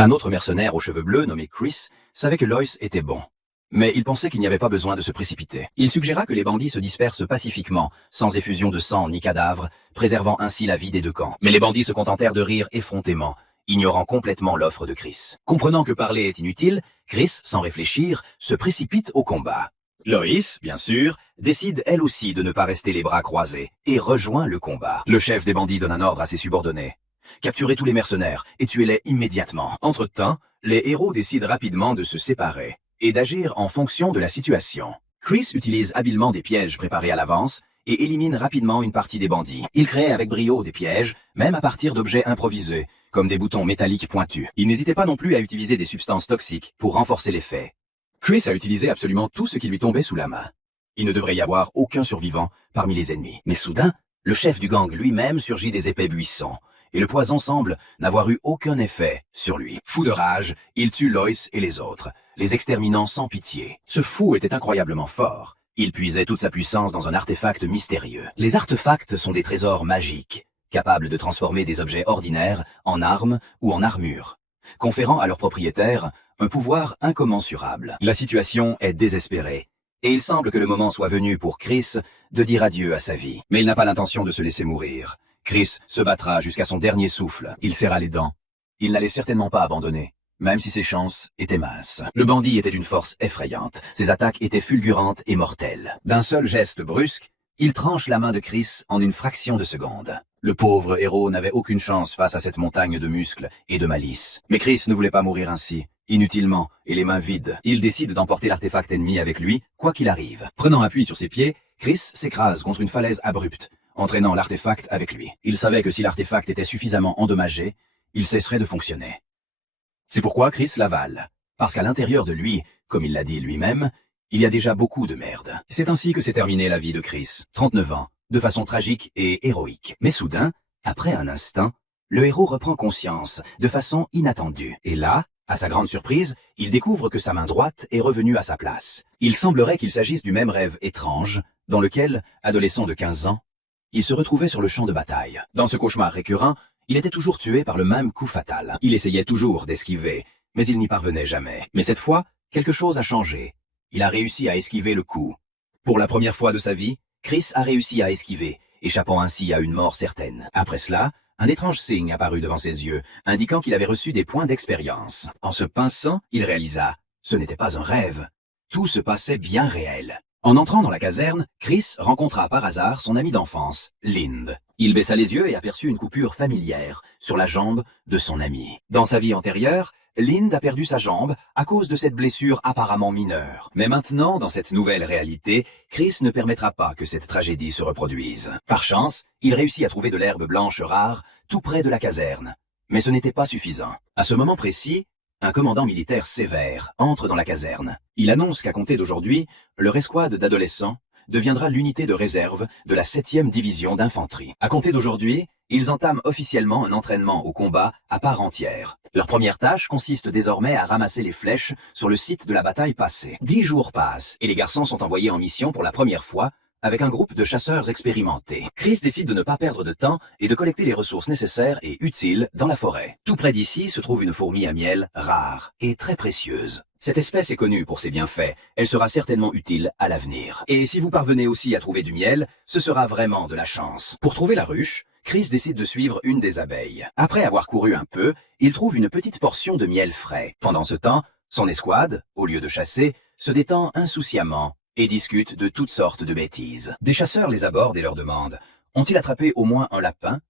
Un autre mercenaire aux cheveux bleus nommé Chris savait que Loïs était bon. Mais il pensait qu'il n'y avait pas besoin de se précipiter. Il suggéra que les bandits se dispersent pacifiquement, sans effusion de sang ni cadavre, préservant ainsi la vie des deux camps. Mais les bandits se contentèrent de rire effrontément, ignorant complètement l'offre de Chris. Comprenant que parler est inutile, Chris, sans réfléchir, se précipite au combat. Loïs, bien sûr, décide elle aussi de ne pas rester les bras croisés et rejoint le combat. Le chef des bandits donne un ordre à ses subordonnés. Capturez tous les mercenaires et tuez-les immédiatement. Entre-temps, les héros décident rapidement de se séparer et d'agir en fonction de la situation. Chris utilise habilement des pièges préparés à l'avance et élimine rapidement une partie des bandits. Il crée avec brio des pièges, même à partir d'objets improvisés, comme des boutons métalliques pointus. Il n'hésitait pas non plus à utiliser des substances toxiques pour renforcer l'effet. Chris a utilisé absolument tout ce qui lui tombait sous la main. Il ne devrait y avoir aucun survivant parmi les ennemis. Mais soudain, le chef du gang lui-même surgit des épais buissons, et le poison semble n'avoir eu aucun effet sur lui. Fou de rage, il tue Loïs et les autres, les exterminant sans pitié. Ce fou était incroyablement fort. Il puisait toute sa puissance dans un artefact mystérieux. Les artefacts sont des trésors magiques, capables de transformer des objets ordinaires en armes ou en armures, conférant à leur propriétaire un pouvoir incommensurable. La situation est désespérée, et il semble que le moment soit venu pour Chris de dire adieu à sa vie. Mais il n'a pas l'intention de se laisser mourir. Chris se battra jusqu'à son dernier souffle. Il serra les dents. Il n'allait certainement pas abandonner, même si ses chances étaient minces. Le bandit était d'une force effrayante. Ses attaques étaient fulgurantes et mortelles. D'un seul geste brusque, il tranche la main de Chris en une fraction de seconde. Le pauvre héros n'avait aucune chance face à cette montagne de muscles et de malice. Mais Chris ne voulait pas mourir ainsi, inutilement et les mains vides. Il décide d'emporter l'artefact ennemi avec lui, quoi qu'il arrive. Prenant appui sur ses pieds, Chris s'écrase contre une falaise abrupte, entraînant l'artefact avec lui. Il savait que si l'artefact était suffisamment endommagé, il cesserait de fonctionner. C'est pourquoi Chris l'avale, parce qu'à l'intérieur de lui, comme il l'a dit lui-même, il y a déjà beaucoup de merde. C'est ainsi que s'est terminée la vie de Chris, 39 ans, de façon tragique et héroïque. Mais soudain, après un instant, le héros reprend conscience, de façon inattendue. Et là, à sa grande surprise, il découvre que sa main droite est revenue à sa place. Il semblerait qu'il s'agisse du même rêve étrange, dans lequel, adolescent de 15 ans, il se retrouvait sur le champ de bataille. Dans ce cauchemar récurrent, il était toujours tué par le même coup fatal. Il essayait toujours d'esquiver, mais il n'y parvenait jamais. Mais cette fois, quelque chose a changé. Il a réussi à esquiver le coup. Pour la première fois de sa vie, Chris a réussi à esquiver, échappant ainsi à une mort certaine. Après cela, un étrange signe apparut devant ses yeux, indiquant qu'il avait reçu des points d'expérience. En se pinçant, il réalisa, ce n'était pas un rêve. Tout se passait bien réel. En entrant dans la caserne, Chris rencontra par hasard son ami d'enfance, Lind. Il baissa les yeux et aperçut une coupure familière sur la jambe de son ami. Dans sa vie antérieure, Lind a perdu sa jambe à cause de cette blessure apparemment mineure. Mais maintenant, dans cette nouvelle réalité, Chris ne permettra pas que cette tragédie se reproduise. Par chance, il réussit à trouver de l'herbe blanche rare, tout près de la caserne. Mais ce n'était pas suffisant. À ce moment précis, un commandant militaire sévère entre dans la caserne. Il annonce qu'à compter d'aujourd'hui, leur escouade d'adolescents deviendra l'unité de réserve de la 7e division d'infanterie. À compter d'aujourd'hui, ils entament officiellement un entraînement au combat à part entière. Leur première tâche consiste désormais à ramasser les flèches sur le site de la bataille passée. 10 jours passent et les garçons sont envoyés en mission pour la première fois avec un groupe de chasseurs expérimentés. Chris décide de ne pas perdre de temps et de collecter les ressources nécessaires et utiles dans la forêt. Tout près d'ici se trouve une fourmi à miel rare et très précieuse. Cette espèce est connue pour ses bienfaits, elle sera certainement utile à l'avenir. Et si vous parvenez aussi à trouver du miel, ce sera vraiment de la chance. Pour trouver la ruche, Chris décide de suivre une des abeilles. Après avoir couru un peu, il trouve une petite portion de miel frais. Pendant ce temps, son escouade, au lieu de chasser, se détend insouciamment et discute de toutes sortes de bêtises. Des chasseurs les abordent et leur demandent « Ont-ils attrapé au moins un lapin ?»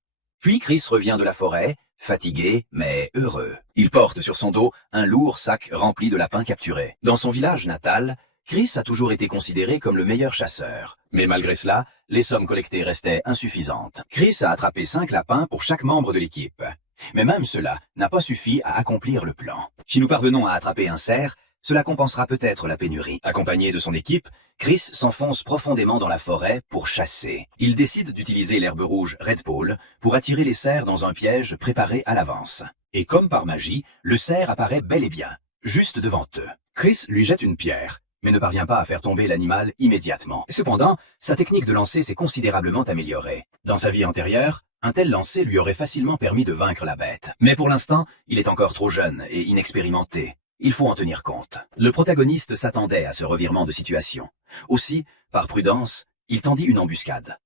Puis Chris revient de la forêt, fatigué mais heureux. Il porte sur son dos un lourd sac rempli de lapins capturés. Dans son village natal, Chris a toujours été considéré comme le meilleur chasseur. Mais malgré cela, les sommes collectées restaient insuffisantes. Chris a attrapé 5 lapins pour chaque membre de l'équipe. Mais même cela n'a pas suffi à accomplir le plan. Si nous parvenons à attraper un cerf, cela compensera peut-être la pénurie. Accompagné de son équipe, Chris s'enfonce profondément dans la forêt pour chasser. Il décide d'utiliser l'herbe rouge Red Pole pour attirer les cerfs dans un piège préparé à l'avance. Et comme par magie, le cerf apparaît bel et bien, juste devant eux. Chris lui jette une pierre, mais ne parvient pas à faire tomber l'animal immédiatement. Cependant, sa technique de lancer s'est considérablement améliorée. Dans sa vie antérieure, Un tel lancer lui aurait facilement permis de vaincre la bête. Mais pour l'instant, il est encore trop jeune et inexpérimenté. Il faut en tenir compte. Le protagoniste s'attendait à ce revirement de situation. Aussi, par prudence, il tendit une embuscade.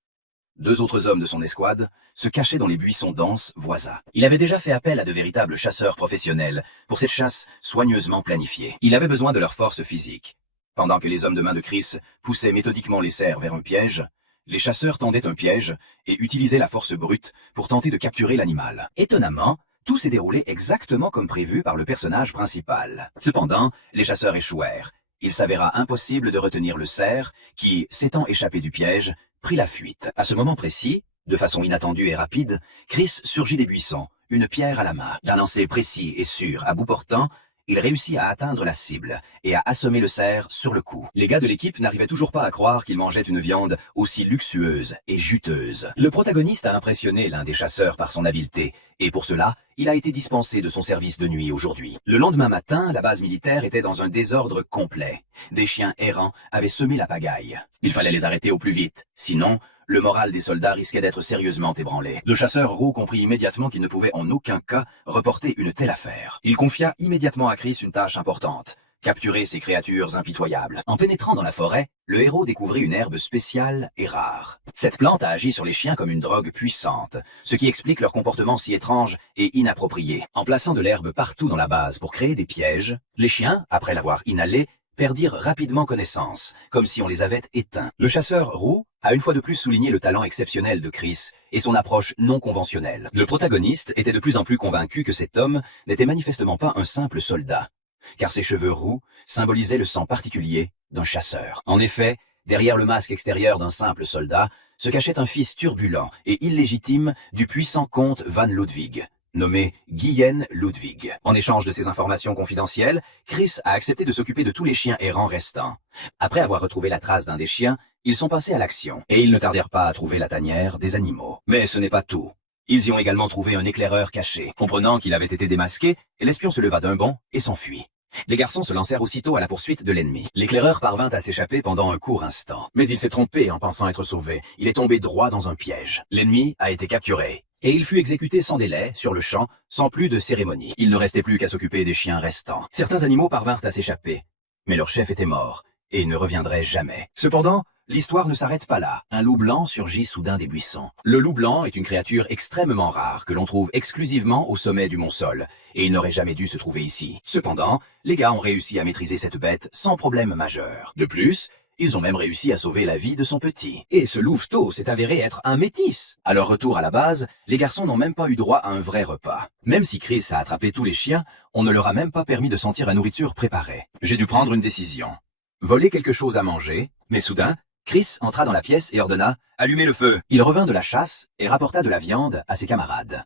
2 autres hommes de son escouade se cachaient dans les buissons denses voisins. Il avait déjà fait appel à de véritables chasseurs professionnels pour cette chasse soigneusement planifiée. Il avait besoin de leur force physique. Pendant que les hommes de main de Chris poussaient méthodiquement les cerfs vers un piège, les chasseurs tendaient un piège et utilisaient la force brute pour tenter de capturer l'animal. Étonnamment, tout s'est déroulé exactement comme prévu par le personnage principal. Cependant, les chasseurs échouèrent. Il s'avéra impossible de retenir le cerf qui, s'étant échappé du piège, prit la fuite. À ce moment précis, de façon inattendue et rapide, Chris surgit des buissons, une pierre à la main. D'un lancer précis et sûr, à bout portant, il réussit à atteindre la cible et à assommer le cerf sur le coup. Les gars de l'équipe n'arrivaient toujours pas à croire qu'ils mangeaient une viande aussi luxueuse et juteuse. Le protagoniste a impressionné l'un des chasseurs par son habileté, et pour cela, il a été dispensé de son service de nuit aujourd'hui. Le lendemain matin, la base militaire était dans un désordre complet. Des chiens errants avaient semé la pagaille. Il fallait les arrêter au plus vite, sinon le moral des soldats risquait d'être sérieusement ébranlé. Le chasseur Roux comprit immédiatement qu'il ne pouvait en aucun cas reporter une telle affaire. Il confia immédiatement à Chris une tâche importante, capturer ces créatures impitoyables. En pénétrant dans la forêt, le héros découvrit une herbe spéciale et rare. Cette plante a agi sur les chiens comme une drogue puissante, ce qui explique leur comportement si étrange et inapproprié. En plaçant de l'herbe partout dans la base pour créer des pièges, les chiens, après l'avoir inhalée, perdirent rapidement connaissance, comme si on les avait éteints. Le chasseur Roux a une fois de plus souligné le talent exceptionnel de Chris et son approche non conventionnelle. Le protagoniste était de plus en plus convaincu que cet homme n'était manifestement pas un simple soldat, car ses cheveux roux symbolisaient le sang particulier d'un chasseur. En effet, derrière le masque extérieur d'un simple soldat, se cachait un fils turbulent et illégitime du puissant comte Van Ludwig, nommé Guyen Ludwig. En échange de ces informations confidentielles, Chris a accepté de s'occuper de tous les chiens errants restants. Après avoir retrouvé la trace d'un des chiens, ils sont passés à l'action, et ils ne tardèrent pas à trouver la tanière des animaux. Mais ce n'est pas tout. Ils y ont également trouvé un éclaireur caché. Comprenant qu'il avait été démasqué, l'espion se leva d'un bond et s'enfuit. Les garçons se lancèrent aussitôt à la poursuite de l'ennemi. L'éclaireur parvint à s'échapper pendant un court instant. Mais il s'est trompé en pensant être sauvé. Il est tombé droit dans un piège. L'ennemi a été capturé. Et il fut exécuté sans délai, sur le champ, sans plus de cérémonie. Il ne restait plus qu'à s'occuper des chiens restants. Certains animaux parvinrent à s'échapper, mais leur chef était mort, et ne reviendrait jamais. Cependant, l'histoire ne s'arrête pas là. Un loup blanc surgit soudain des buissons. Le loup blanc est une créature extrêmement rare que l'on trouve exclusivement au sommet du Mont-Sol, et il n'aurait jamais dû se trouver ici. Cependant, les gars ont réussi à maîtriser cette bête sans problème majeur. De plus, ils ont même réussi à sauver la vie de son petit. Et ce louveteau s'est avéré être un métis. À leur retour à la base, les garçons n'ont même pas eu droit à un vrai repas. Même si Chris a attrapé tous les chiens, on ne leur a même pas permis de sentir la nourriture préparée. J'ai dû prendre une décision. Voler quelque chose à manger, mais soudain, Chris entra dans la pièce et ordonna « Allumez le feu ». Il revint de la chasse et rapporta de la viande à ses camarades.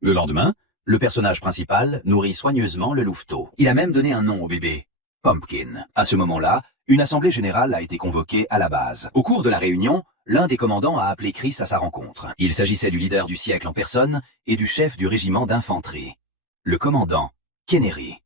Le lendemain, le personnage principal nourrit soigneusement le louveteau. Il a même donné un nom au bébé, Pumpkin. À ce moment-là, une assemblée générale a été convoquée à la base. Au cours de la réunion, l'un des commandants a appelé Chris à sa rencontre. Il s'agissait du leader du siècle en personne et du chef du régiment d'infanterie, le commandant Kennery.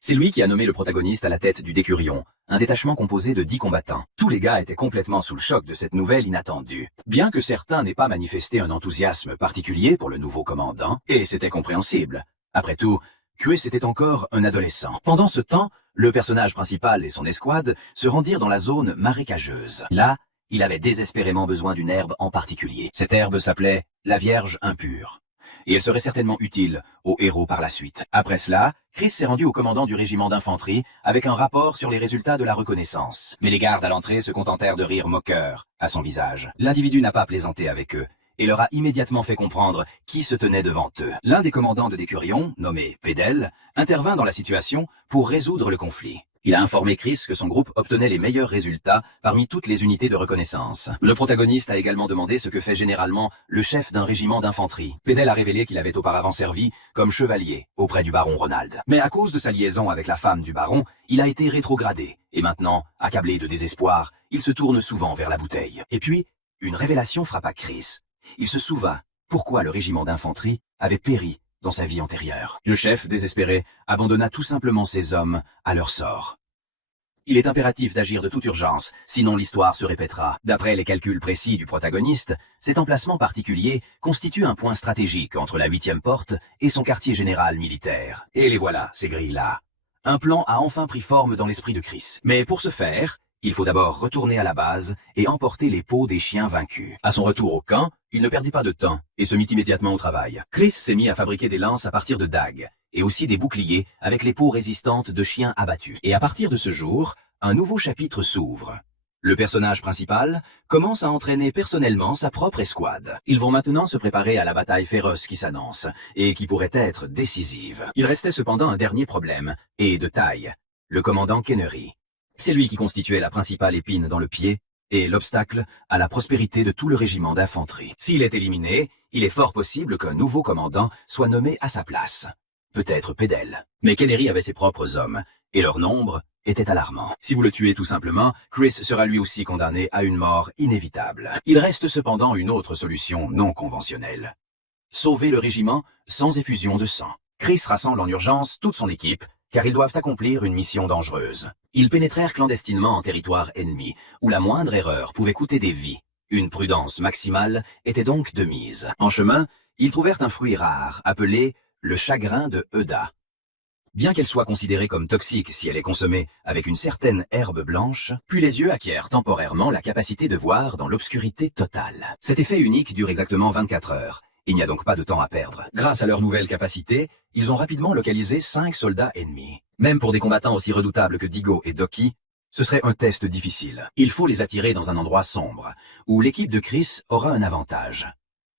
C'est lui qui a nommé le protagoniste à la tête du Décurion, un détachement composé de 10 combattants. Tous les gars étaient complètement sous le choc de cette nouvelle inattendue. Bien que certains n'aient pas manifesté un enthousiasme particulier pour le nouveau commandant, et c'était compréhensible. Après tout, Chris était encore un adolescent. Pendant ce temps, le personnage principal et son escouade se rendirent dans la zone marécageuse. Là, il avait désespérément besoin d'une herbe en particulier. Cette herbe s'appelait la Vierge impure. Et elle serait certainement utile au héros par la suite. Après cela, Chris s'est rendu au commandant du régiment d'infanterie avec un rapport sur les résultats de la reconnaissance. Mais les gardes à l'entrée se contentèrent de rire moqueurs à son visage. L'individu n'a pas plaisanté avec eux et leur a immédiatement fait comprendre qui se tenait devant eux. L'un des commandants de Décurion, nommé Pédel, intervint dans la situation pour résoudre le conflit. Il a informé Chris que son groupe obtenait les meilleurs résultats parmi toutes les unités de reconnaissance. Le protagoniste a également demandé ce que fait généralement le chef d'un régiment d'infanterie. Pédel a révélé qu'il avait auparavant servi comme chevalier auprès du baron Ronald. Mais à cause de sa liaison avec la femme du baron, il a été rétrogradé. Et maintenant, accablé de désespoir, il se tourne souvent vers la bouteille. Et puis, une révélation frappa Chris. Il se souvint pourquoi le régiment d'infanterie avait péri dans sa vie antérieure. Le chef, désespéré, abandonna tout simplement ses hommes à leur sort. Il est impératif d'agir de toute urgence, sinon l'histoire se répétera. D'après les calculs précis du protagoniste, cet emplacement particulier constitue un point stratégique entre la 8e porte et son quartier général militaire. Et les voilà, ces grilles-là. Un plan a enfin pris forme dans l'esprit de Chris. Mais pour ce faire, il faut d'abord retourner à la base et emporter les peaux des chiens vaincus. À son retour au camp, il ne perdit pas de temps et se mit immédiatement au travail. Chris s'est mis à fabriquer des lances à partir de dagues et aussi des boucliers avec les peaux résistantes de chiens abattus. Et à partir de ce jour, un nouveau chapitre s'ouvre. Le personnage principal commence à entraîner personnellement sa propre escouade. Ils vont maintenant se préparer à la bataille féroce qui s'annonce et qui pourrait être décisive. Il restait cependant un dernier problème, et de taille, le commandant Kennery. C'est lui qui constituait la principale épine dans le pied et l'obstacle à la prospérité de tout le régiment d'infanterie. S'il est éliminé, il est fort possible qu'un nouveau commandant soit nommé à sa place. Peut-être Pédel. Mais Kennery avait ses propres hommes, et leur nombre était alarmant. Si vous le tuez tout simplement, Chris sera lui aussi condamné à une mort inévitable. Il reste cependant une autre solution non conventionnelle. Sauver le régiment sans effusion de sang. Chris rassemble en urgence toute son équipe, car ils doivent accomplir une mission dangereuse. Ils pénétrèrent clandestinement en territoire ennemi, où la moindre erreur pouvait coûter des vies. Une prudence maximale était donc de mise. En chemin, ils trouvèrent un fruit rare, appelé le chagrin de Euda. Bien qu'elle soit considérée comme toxique si elle est consommée avec une certaine herbe blanche, puis les yeux acquièrent temporairement la capacité de voir dans l'obscurité totale. Cet effet unique dure exactement 24 heures. Il n'y a donc pas de temps à perdre. Grâce à leur nouvelle capacité, ils ont rapidement localisé 5 soldats ennemis. Même pour des combattants aussi redoutables que Digo et Doki, ce serait un test difficile. Il faut les attirer dans un endroit sombre, où l'équipe de Chris aura un avantage.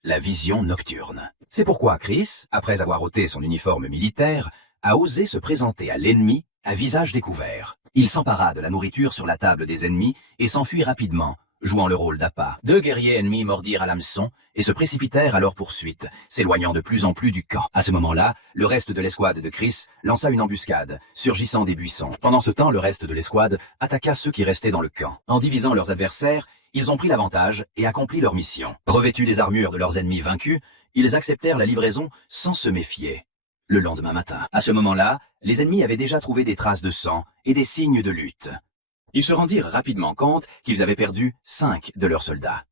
La vision nocturne. C'est pourquoi Chris, après avoir ôté son uniforme militaire, a osé se présenter à l'ennemi à visage découvert. Il s'empara de la nourriture sur la table des ennemis et s'enfuit rapidement, jouant le rôle d'appât. 2 guerriers ennemis mordirent à l'hameçon et se précipitèrent à leur poursuite, s'éloignant de plus en plus du camp. À ce moment-là, le reste de l'escouade de Chris lança une embuscade, surgissant des buissons. Pendant ce temps, le reste de l'escouade attaqua ceux qui restaient dans le camp. En divisant leurs adversaires, ils ont pris l'avantage et accompli leur mission. Revêtus des armures de leurs ennemis vaincus, ils acceptèrent la livraison sans se méfier. Le lendemain matin. À ce moment-là, les ennemis avaient déjà trouvé des traces de sang et des signes de lutte. Ils se rendirent rapidement compte qu'ils avaient perdu 5 de leurs soldats.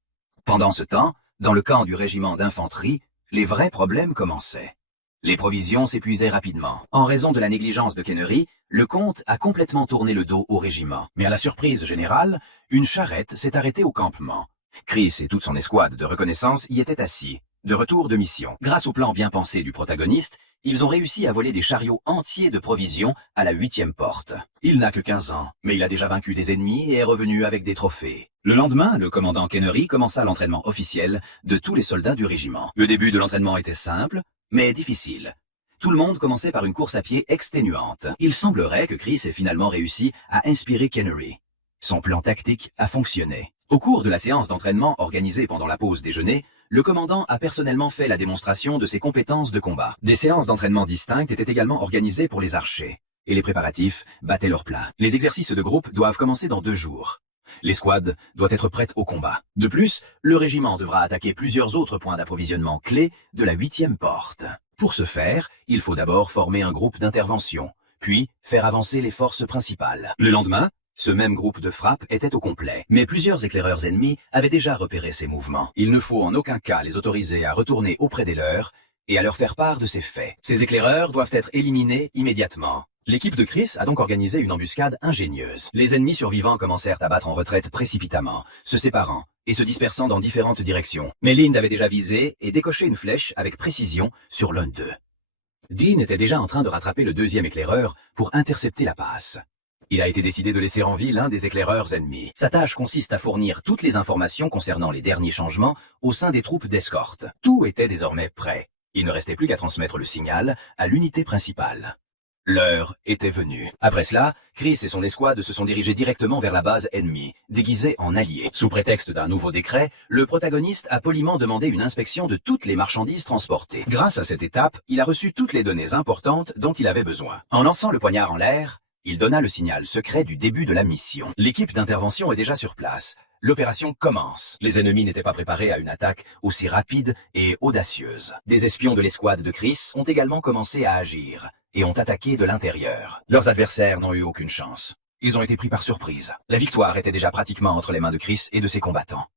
Pendant ce temps, dans le camp du régiment d'infanterie, les vrais problèmes commençaient. Les provisions s'épuisaient rapidement. En raison de la négligence de Kennery, le comte a complètement tourné le dos au régiment. Mais à la surprise générale, une charrette s'est arrêtée au campement. Chris et toute son escouade de reconnaissance y étaient assis, de retour de mission. Grâce au plan bien pensé du protagoniste, ils ont réussi à voler des chariots entiers de provisions à la 8e porte. Il n'a que 15 ans, mais il a déjà vaincu des ennemis et est revenu avec des trophées. Le lendemain, le commandant Kennery commença l'entraînement officiel de tous les soldats du régiment. Le début de l'entraînement était simple, mais difficile. Tout le monde commençait par une course à pied exténuante. Il semblerait que Chris ait finalement réussi à inspirer Kennery. Son plan tactique a fonctionné. Au cours de la séance d'entraînement organisée pendant la pause déjeuner, le commandant a personnellement fait la démonstration de ses compétences de combat. Des séances d'entraînement distinctes étaient également organisées pour les archers, et les préparatifs battaient leur plat. Les exercices de groupe doivent commencer dans 2 jours. L'escouade doit être prête au combat. De plus, le régiment devra attaquer plusieurs autres points d'approvisionnement clés de la 8e porte. Pour ce faire, il faut d'abord former un groupe d'intervention, puis faire avancer les forces principales. Le lendemain, ce même groupe de frappe était au complet, mais plusieurs éclaireurs ennemis avaient déjà repéré ces mouvements. Il ne faut en aucun cas les autoriser à retourner auprès des leurs et à leur faire part de ces faits. Ces éclaireurs doivent être éliminés immédiatement. L'équipe de Chris a donc organisé une embuscade ingénieuse. Les ennemis survivants commencèrent à battre en retraite précipitamment, se séparant et se dispersant dans différentes directions. Mais Lind avait déjà visé et décoché une flèche avec précision sur l'un d'eux. Dean était déjà en train de rattraper le 2e éclaireur pour intercepter la passe. Il a été décidé de laisser en vie l'un des éclaireurs ennemis. Sa tâche consiste à fournir toutes les informations concernant les derniers changements au sein des troupes d'escorte. Tout était désormais prêt. Il ne restait plus qu'à transmettre le signal à l'unité principale. L'heure était venue. Après cela, Chris et son escouade se sont dirigés directement vers la base ennemie, déguisés en alliés. Sous prétexte d'un nouveau décret, le protagoniste a poliment demandé une inspection de toutes les marchandises transportées. Grâce à cette étape, il a reçu toutes les données importantes dont il avait besoin. En lançant le poignard en l'air, il donna le signal secret du début de la mission. L'équipe d'intervention est déjà sur place. L'opération commence. Les ennemis n'étaient pas préparés à une attaque aussi rapide et audacieuse. Des espions de l'escouade de Chris ont également commencé à agir et ont attaqué de l'intérieur. Leurs adversaires n'ont eu aucune chance. Ils ont été pris par surprise. La victoire était déjà pratiquement entre les mains de Chris et de ses combattants.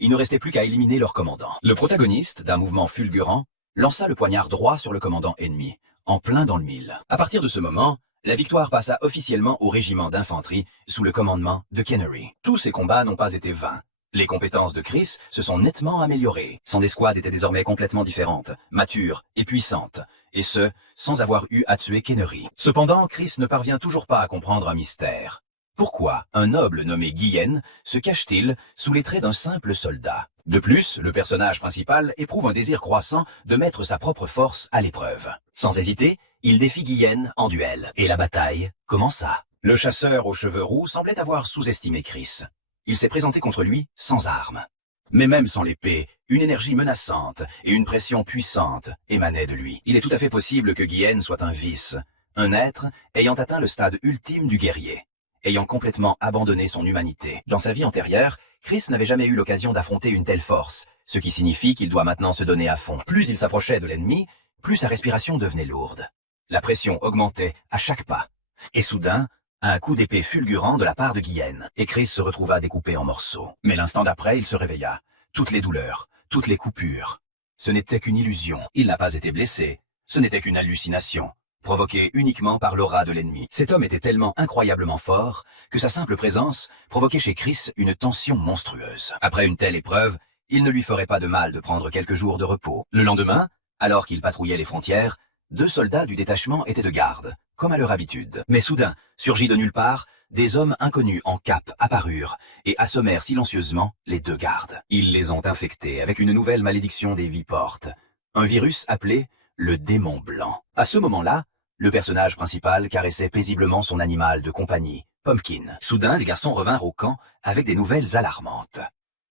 Il ne restait plus qu'à éliminer leur commandant. Le protagoniste, d'un mouvement fulgurant, lança le poignard droit sur le commandant ennemi, en plein dans le mille. À partir de ce moment, la victoire passa officiellement au régiment d'infanterie sous le commandement de Kennery. Tous ces combats n'ont pas été vains. Les compétences de Chris se sont nettement améliorées. Son escouade était désormais complètement différente, mature et puissante, et ce, sans avoir eu à tuer Kennery. Cependant, Chris ne parvient toujours pas à comprendre un mystère. Pourquoi un noble nommé Guillen se cache-t-il sous les traits d'un simple soldat? De plus, le personnage principal éprouve un désir croissant de mettre sa propre force à l'épreuve. Sans hésiter, il défie Guillen en duel. Et la bataille commença. Le chasseur aux cheveux roux semblait avoir sous-estimé Chris. Il s'est présenté contre lui sans armes. Mais même sans l'épée, une énergie menaçante et une pression puissante émanaient de lui. Il est tout à fait possible que Guillen soit un vice, un être ayant atteint le stade ultime du guerrier, ayant complètement abandonné son humanité. Dans sa vie antérieure, Chris n'avait jamais eu l'occasion d'affronter une telle force, ce qui signifie qu'il doit maintenant se donner à fond. Plus il s'approchait de l'ennemi, plus sa respiration devenait lourde. La pression augmentait à chaque pas. Et soudain, un coup d'épée fulgurant de la part de Guillen, et Chris se retrouva découpé en morceaux. Mais l'instant d'après, il se réveilla. Toutes les douleurs, toutes les coupures. Ce n'était qu'une illusion. Il n'a pas été blessé. Ce n'était qu'une hallucination, provoquée uniquement par l'aura de l'ennemi. Cet homme était tellement incroyablement fort que sa simple présence provoquait chez Chris une tension monstrueuse. Après une telle épreuve, il ne lui ferait pas de mal de prendre quelques jours de repos. Le lendemain, alors qu'il patrouillait les frontières, 2 soldats du détachement étaient de garde, comme à leur habitude. Mais soudain, surgis de nulle part, des hommes inconnus en cape apparurent et assommèrent silencieusement les 2 gardes. Ils les ont infectés avec une nouvelle malédiction des Viportes, un virus appelé le démon blanc. À ce moment-là, le personnage principal caressait paisiblement son animal de compagnie, Pumpkin. Soudain, les garçons revinrent au camp avec des nouvelles alarmantes.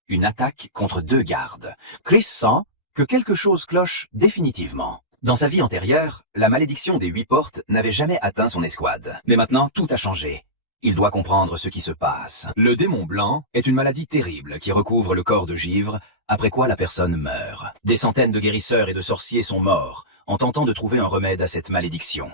Une attaque contre 2 gardes. Chris sent que quelque chose cloche définitivement. Dans sa vie antérieure, la malédiction des 8 portes n'avait jamais atteint son escouade. Mais maintenant, tout a changé. Il doit comprendre ce qui se passe. Le démon blanc est une maladie terrible qui recouvre le corps de givre, après quoi la personne meurt. Des centaines de guérisseurs et de sorciers sont morts en tentant de trouver un remède à cette malédiction.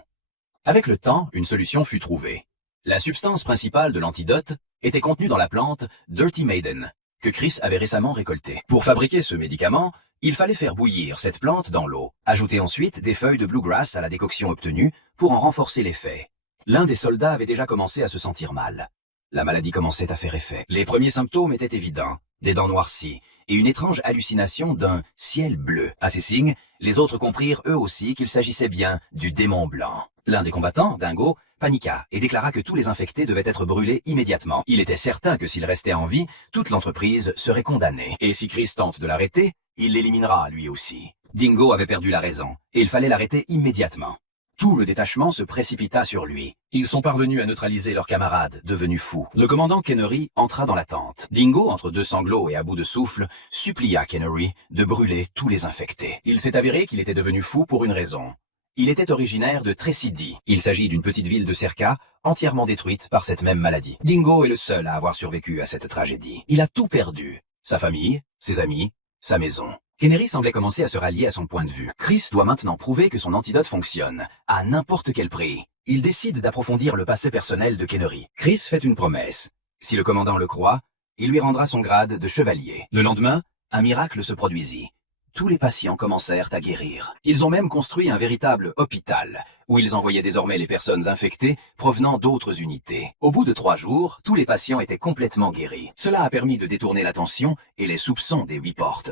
Avec le temps, une solution fut trouvée. La substance principale de l'antidote était contenue dans la plante Dirty Maiden, que Chris avait récemment récoltée. Pour fabriquer ce médicament, il fallait faire bouillir cette plante dans l'eau. Ajouter ensuite des feuilles de bluegrass à la décoction obtenue pour en renforcer l'effet. L'un des soldats avait déjà commencé à se sentir mal. La maladie commençait à faire effet. Les premiers symptômes étaient évidents. Des dents noircies et une étrange hallucination d'un ciel bleu. À ces signes, les autres comprirent eux aussi qu'il s'agissait bien du démon blanc. L'un des combattants, Dingo, paniqua et déclara que tous les infectés devaient être brûlés immédiatement. Il était certain que s'il restait en vie, toute l'entreprise serait condamnée. Et si Chris tente de l'arrêter, il l'éliminera lui aussi. Dingo avait perdu la raison, et il fallait l'arrêter immédiatement. Tout le détachement se précipita sur lui. Ils sont parvenus à neutraliser leurs camarades, devenus fous. Le commandant Kennery entra dans la tente. Dingo, entre 2 sanglots et à bout de souffle, supplia Kennery de brûler tous les infectés. Il s'est avéré qu'il était devenu fou pour une raison. Il était originaire de Tressidi. Il s'agit d'une petite ville de Cerca, entièrement détruite par cette même maladie. Dingo est le seul à avoir survécu à cette tragédie. Il a tout perdu. Sa famille, ses amis, sa maison. Kennery semblait commencer à se rallier à son point de vue. Chris doit maintenant prouver que son antidote fonctionne, à n'importe quel prix. Il décide d'approfondir le passé personnel de Kennery. Chris fait une promesse. Si le commandant le croit, il lui rendra son grade de chevalier. Le lendemain, un miracle se produisit. Tous les patients commencèrent à guérir. Ils ont même construit un véritable hôpital, où ils envoyaient désormais les personnes infectées provenant d'autres unités. Au bout de 3 jours, tous les patients étaient complètement guéris. Cela a permis de détourner l'attention et les soupçons des 8 portes,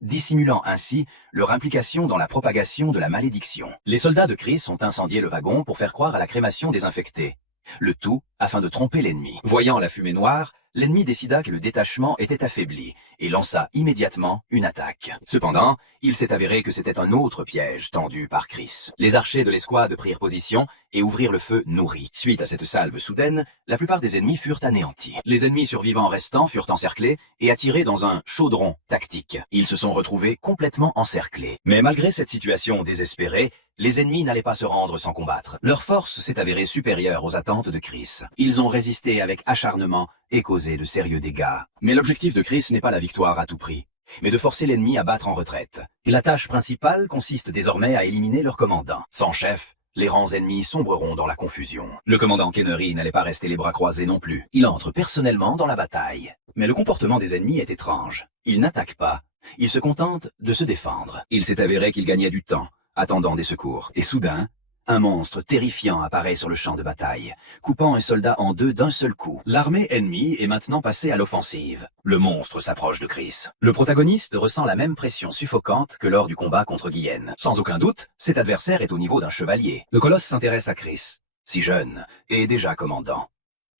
dissimulant ainsi leur implication dans la propagation de la malédiction. Les soldats de Chris ont incendié le wagon pour faire croire à la crémation des infectés. Le tout afin de tromper l'ennemi. Voyant la fumée noire, l'ennemi décida que le détachement était affaibli et lança immédiatement une attaque. Cependant, il s'est avéré que c'était un autre piège tendu par Chris. Les archers de l'escouade prirent position et ouvrirent le feu nourri. Suite à cette salve soudaine, la plupart des ennemis furent anéantis. Les ennemis survivants restants furent encerclés et attirés dans un chaudron tactique. Ils se sont retrouvés complètement encerclés. Mais malgré cette situation désespérée, les ennemis n'allaient pas se rendre sans combattre. Leur force s'est avérée supérieure aux attentes de Chris. Ils ont résisté avec acharnement et causé de sérieux dégâts. Mais l'objectif de Chris n'est pas la victoire à tout prix, mais de forcer l'ennemi à battre en retraite. La tâche principale consiste désormais à éliminer leur commandant. Sans chef, les rangs ennemis sombreront dans la confusion. Le commandant Kennery n'allait pas rester les bras croisés non plus. Il entre personnellement dans la bataille. Mais le comportement des ennemis est étrange. Ils n'attaquent pas. Ils se contentent de se défendre. Il s'est avéré qu'ils gagnaient du temps, attendant des secours. Et soudain, un monstre terrifiant apparaît sur le champ de bataille, coupant un soldat en deux d'un seul coup. L'armée ennemie est maintenant passée à l'offensive. Le monstre s'approche de Chris. Le protagoniste ressent la même pression suffocante que lors du combat contre Guyenne. Sans aucun doute, cet adversaire est au niveau d'un chevalier. Le colosse s'intéresse à Chris, si jeune, et déjà commandant.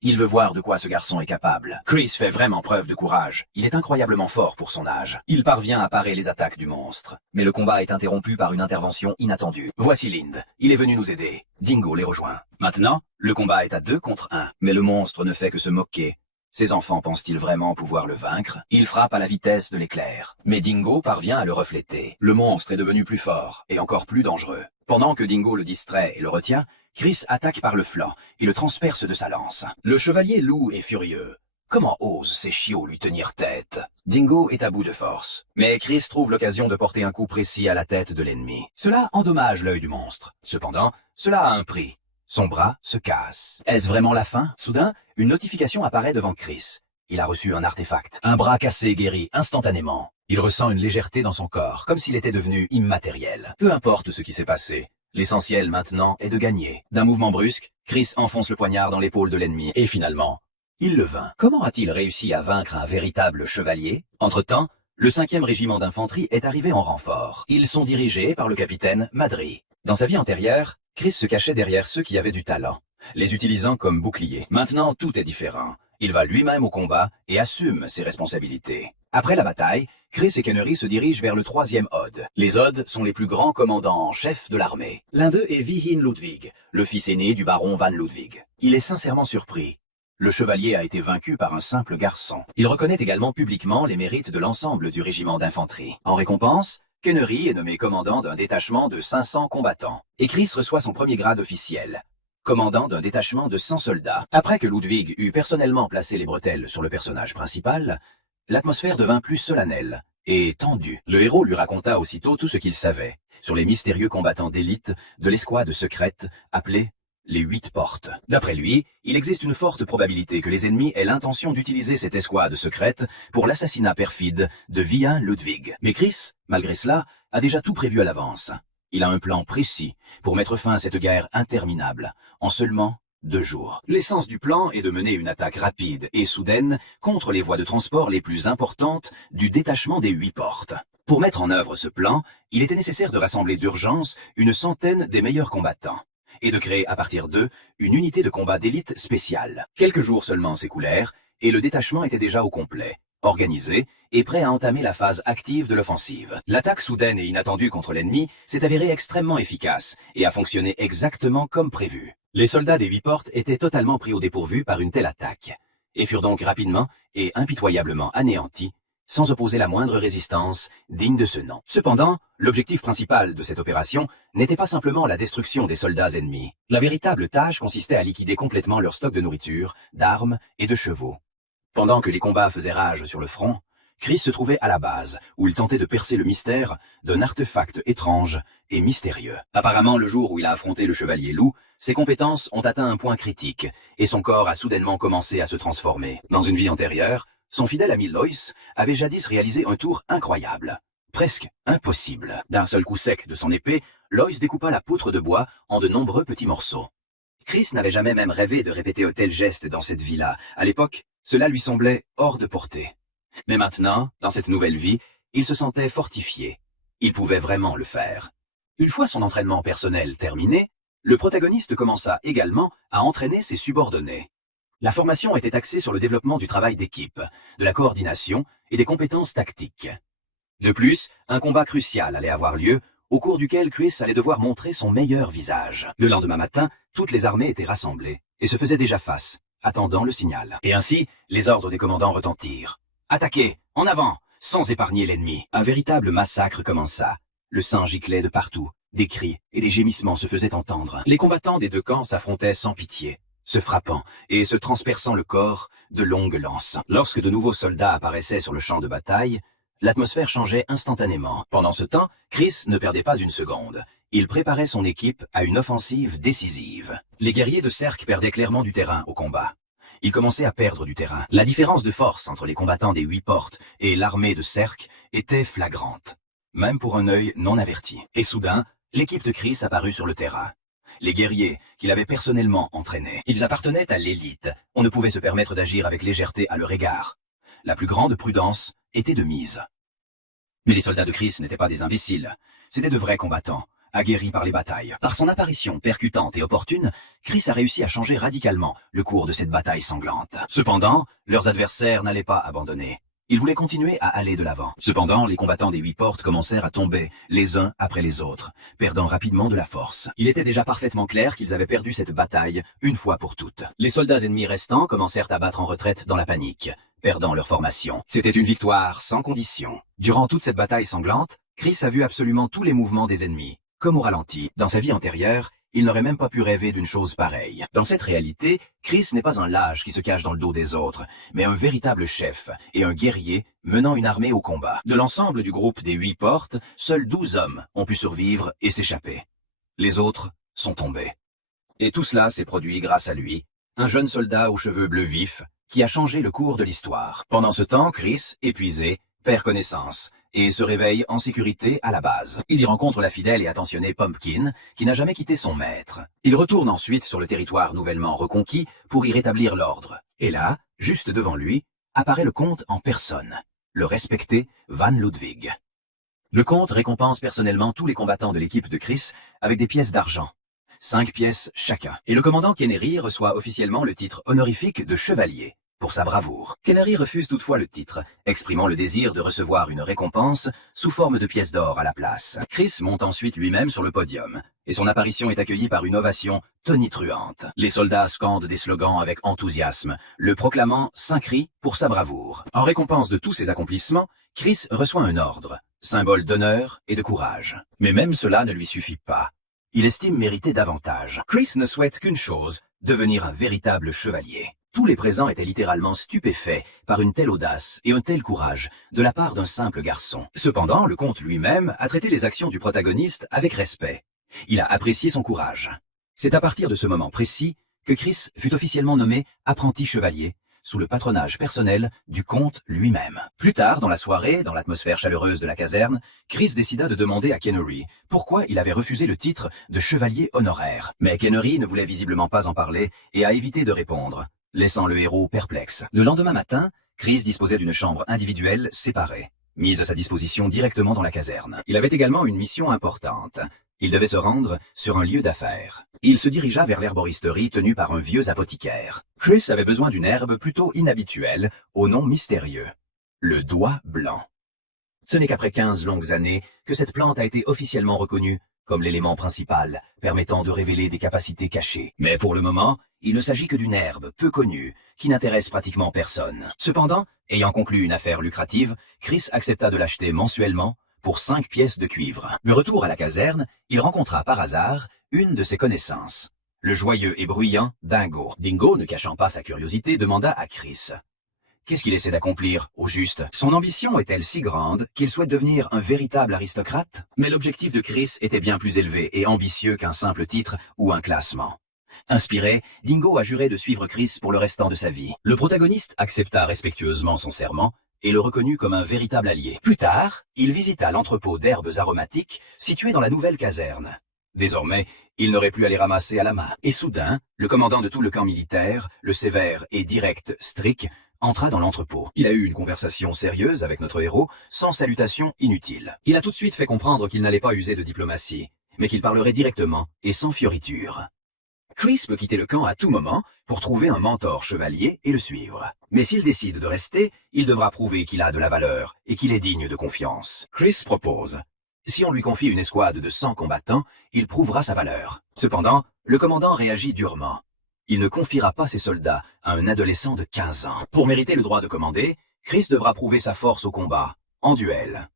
Il veut voir de quoi ce garçon est capable. Chris fait vraiment preuve de courage. Il est incroyablement fort pour son âge. Il parvient à parer les attaques du monstre. Mais le combat est interrompu par une intervention inattendue. Voici Lind. Il est venu nous aider. Dingo les rejoint. Maintenant, le combat est à 2 contre 1. Mais le monstre ne fait que se moquer. Ses enfants pensent-ils vraiment pouvoir le vaincre? Il frappe à la vitesse de l'éclair. Mais Dingo parvient à le refléter. Le monstre est devenu plus fort et encore plus dangereux. Pendant que Dingo le distrait et le retient, Chris attaque par le flanc et le transperce de sa lance. Le chevalier loup est furieux. Comment osent ces chiots lui tenir tête? Dingo est à bout de force. Mais Chris trouve l'occasion de porter un coup précis à la tête de l'ennemi. Cela endommage l'œil du monstre. Cependant, cela a un prix. Son bras se casse. Est-ce vraiment la fin? Soudain, une notification apparaît devant Chris. Il a reçu un artefact. Un bras cassé guérit instantanément. Il ressent une légèreté dans son corps, comme s'il était devenu immatériel. Peu importe ce qui s'est passé. L'essentiel maintenant est de gagner. D'un mouvement brusque, Chris enfonce le poignard dans l'épaule de l'ennemi. Et finalement, il le vainc. Comment a-t-il réussi à vaincre un véritable chevalier? Entre-temps, le 5e régiment d'infanterie est arrivé en renfort. Ils sont dirigés par le capitaine Madry. Dans sa vie antérieure, Chris se cachait derrière ceux qui avaient du talent, les utilisant comme boucliers. Maintenant, tout est différent. Il va lui-même au combat et assume ses responsabilités. Après la bataille, Chris et Kennery se dirigent vers le 3e Ode. Les Odes sont les plus grands commandants en chef de l'armée. L'un d'eux est Wihin Ludwig, le fils aîné du baron Van Ludwig. Il est sincèrement surpris. Le chevalier a été vaincu par un simple garçon. Il reconnaît également publiquement les mérites de l'ensemble du régiment d'infanterie. En récompense, Kennery est nommé commandant d'un détachement de 500 combattants. Et Chris reçoit son premier grade officiel, commandant d'un détachement de 100 soldats. Après que Ludwig eut personnellement placé les bretelles sur le personnage principal, l'atmosphère devint plus solennelle et tendue. Le héros lui raconta aussitôt tout ce qu'il savait sur les mystérieux combattants d'élite de l'escouade secrète appelée les 8 portes. D'après lui, il existe une forte probabilité que les ennemis aient l'intention d'utiliser cette escouade secrète pour l'assassinat perfide de Wihin Ludwig. Mais Chris, malgré cela, a déjà tout prévu à l'avance. Il a un plan précis pour mettre fin à cette guerre interminable, en seulement 2 jours. L'essence du plan est de mener une attaque rapide et soudaine contre les voies de transport les plus importantes du détachement des 8 portes. Pour mettre en œuvre ce plan, il était nécessaire de rassembler d'urgence une centaine des meilleurs combattants et de créer à partir d'eux une unité de combat d'élite spéciale. Quelques jours seulement s'écoulèrent et le détachement était déjà au complet, organisé et prêt à entamer la phase active de l'offensive. L'attaque soudaine et inattendue contre l'ennemi s'est avérée extrêmement efficace et a fonctionné exactement comme prévu. Les soldats des 8 portes étaient totalement pris au dépourvu par une telle attaque et furent donc rapidement et impitoyablement anéantis sans opposer la moindre résistance digne de ce nom. Cependant, l'objectif principal de cette opération n'était pas simplement la destruction des soldats ennemis. La véritable tâche consistait à liquider complètement leur stock de nourriture, d'armes et de chevaux. Pendant que les combats faisaient rage sur le front, Chris se trouvait à la base, où il tentait de percer le mystère d'un artefact étrange et mystérieux. Apparemment, le jour où il a affronté le chevalier loup, ses compétences ont atteint un point critique, et son corps a soudainement commencé à se transformer. Dans une vie antérieure, son fidèle ami Lois avait jadis réalisé un tour incroyable, presque impossible. D'un seul coup sec de son épée, Lois découpa la poutre de bois en de nombreux petits morceaux. Chris n'avait jamais même rêvé de répéter un tel geste dans cette vie-là. À l'époque, cela lui semblait hors de portée. Mais maintenant, dans cette nouvelle vie, il se sentait fortifié. Il pouvait vraiment le faire. Une fois son entraînement personnel terminé, le protagoniste commença également à entraîner ses subordonnés. La formation était axée sur le développement du travail d'équipe, de la coordination et des compétences tactiques. De plus, un combat crucial allait avoir lieu, au cours duquel Chris allait devoir montrer son meilleur visage. Le lendemain matin, toutes les armées étaient rassemblées et se faisaient déjà face, attendant le signal. Et ainsi, les ordres des commandants retentirent. « Attaquez, en avant, sans épargner l'ennemi !» Un véritable massacre commença. Le sang giclait de partout, des cris et des gémissements se faisaient entendre. Les combattants des 2 camps s'affrontaient sans pitié, se frappant et se transperçant le corps de longues lances. Lorsque de nouveaux soldats apparaissaient sur le champ de bataille, l'atmosphère changeait instantanément. Pendant ce temps, Chris ne perdait pas une seconde. il préparait son équipe à une offensive décisive. Les guerriers de Cercle perdaient clairement du terrain au combat. Ils commençaient à perdre du terrain. La différence de force entre les combattants des 8 portes et l'armée de Cercle était flagrante, même pour un œil non averti. Et soudain, l'équipe de Chris apparut sur le terrain. Les guerriers qu'il avait personnellement entraînés. Ils appartenaient à l'élite. On ne pouvait se permettre d'agir avec légèreté à leur égard. La plus grande prudence était de mise. Mais les soldats de Chris n'étaient pas des imbéciles. C'étaient de vrais combattants, aguerris par les batailles. Par son apparition percutante et opportune, Chris a réussi à changer radicalement le cours de cette bataille sanglante. Cependant, leurs adversaires n'allaient pas abandonner. Ils voulaient continuer à aller de l'avant. Cependant, les combattants des 8 portes commencèrent à tomber, les uns après les autres, perdant rapidement de la force. Il était déjà parfaitement clair qu'ils avaient perdu cette bataille une fois pour toutes. Les soldats ennemis restants commencèrent à battre en retraite dans la panique, perdant leur formation. C'était une victoire sans condition. Durant toute cette bataille sanglante, Chris a vu absolument tous les mouvements des ennemis. Comme au ralenti, dans sa vie antérieure, il n'aurait même pas pu rêver d'une chose pareille. Dans cette réalité, Chris n'est pas un lâche qui se cache dans le dos des autres, mais un véritable chef et un guerrier menant une armée au combat. De l'ensemble du groupe des 8 portes, seuls 12 hommes ont pu survivre et s'échapper. Les autres sont tombés. Et tout cela s'est produit grâce à lui, un jeune soldat aux cheveux bleus vifs, qui a changé le cours de l'histoire. Pendant ce temps, Chris, épuisé, perd connaissance et se réveille en sécurité à la base. Il y rencontre la fidèle et attentionnée Pumpkin, qui n'a jamais quitté son maître. Il retourne ensuite sur le territoire nouvellement reconquis pour y rétablir l'ordre. Et là, juste devant lui, apparaît le comte en personne, le respecté Van Ludwig. Le comte récompense personnellement tous les combattants de l'équipe de Chris avec des pièces d'argent. 5 pièces chacun. Et le commandant Kennery reçoit officiellement le titre honorifique de chevalier pour sa bravoure. Kennery refuse toutefois le titre, exprimant le désir de recevoir une récompense sous forme de pièces d'or à la place. Chris monte ensuite lui-même sur le podium, et son apparition est accueillie par une ovation tonitruante. Les soldats scandent des slogans avec enthousiasme, le proclamant Saint-Cri pour sa bravoure. En récompense de tous ses accomplissements, Chris reçoit un ordre, symbole d'honneur et de courage. Mais même cela ne lui suffit pas. Il estime mériter davantage. Chris ne souhaite qu'une chose, devenir un véritable chevalier. Tous les présents étaient littéralement stupéfaits par une telle audace et un tel courage de la part d'un simple garçon. Cependant, le comte lui-même a traité les actions du protagoniste avec respect. Il a apprécié son courage. C'est à partir de ce moment précis que Chris fut officiellement nommé apprenti chevalier, sous le patronage personnel du comte lui-même. Plus tard, dans la soirée, dans l'atmosphère chaleureuse de la caserne, Chris décida de demander à Kennery pourquoi il avait refusé le titre de chevalier honoraire. Mais Kennery ne voulait visiblement pas en parler et a évité de répondre, laissant le héros perplexe. Le lendemain matin, Chris disposait d'une chambre individuelle séparée, mise à sa disposition directement dans la caserne. Il avait également une mission importante. Il devait se rendre sur un lieu d'affaires. Il se dirigea vers l'herboristerie tenue par un vieux apothicaire. Chris avait besoin d'une herbe plutôt inhabituelle, au nom mystérieux. Le doigt blanc. Ce n'est qu'après 15 longues années que cette plante a été officiellement reconnue comme l'élément principal permettant de révéler des capacités cachées. Mais pour le moment, il ne s'agit que d'une herbe peu connue qui n'intéresse pratiquement personne. Cependant, ayant conclu une affaire lucrative, Chris accepta de l'acheter mensuellement pour 5 pièces de cuivre. De retour à la caserne, il rencontra par hasard une de ses connaissances, le joyeux et bruyant Dingo. Dingo, ne cachant pas sa curiosité, demanda à Chris « Qu'est-ce qu'il essaie d'accomplir, au juste ?» Son ambition est-elle si grande qu'il souhaite devenir un véritable aristocrate? Mais l'objectif de Chris était bien plus élevé et ambitieux qu'un simple titre ou un classement. Inspiré, Dingo a juré de suivre Chris pour le restant de sa vie. Le protagoniste accepta respectueusement son serment et le reconnut comme un véritable allié. Plus tard, il visita l'entrepôt d'herbes aromatiques situé dans la nouvelle caserne. Désormais, il n'aurait plus à les ramasser à la main. Et soudain, le commandant de tout le camp militaire, le sévère et direct Strick, entra dans l'entrepôt. Il a eu une conversation sérieuse avec notre héros, sans salutation inutile. Il a tout de suite fait comprendre qu'il n'allait pas user de diplomatie, mais qu'il parlerait directement et sans fioriture. Chris peut quitter le camp à tout moment pour trouver un mentor chevalier et le suivre. Mais s'il décide de rester, il devra prouver qu'il a de la valeur et qu'il est digne de confiance. Chris propose. Si on lui confie une escouade de 100 combattants, il prouvera sa valeur. Cependant, le commandant réagit durement. Il ne confiera pas ses soldats à un adolescent de 15 ans. Pour mériter le droit de commander, Chris devra prouver sa force au combat, en duel.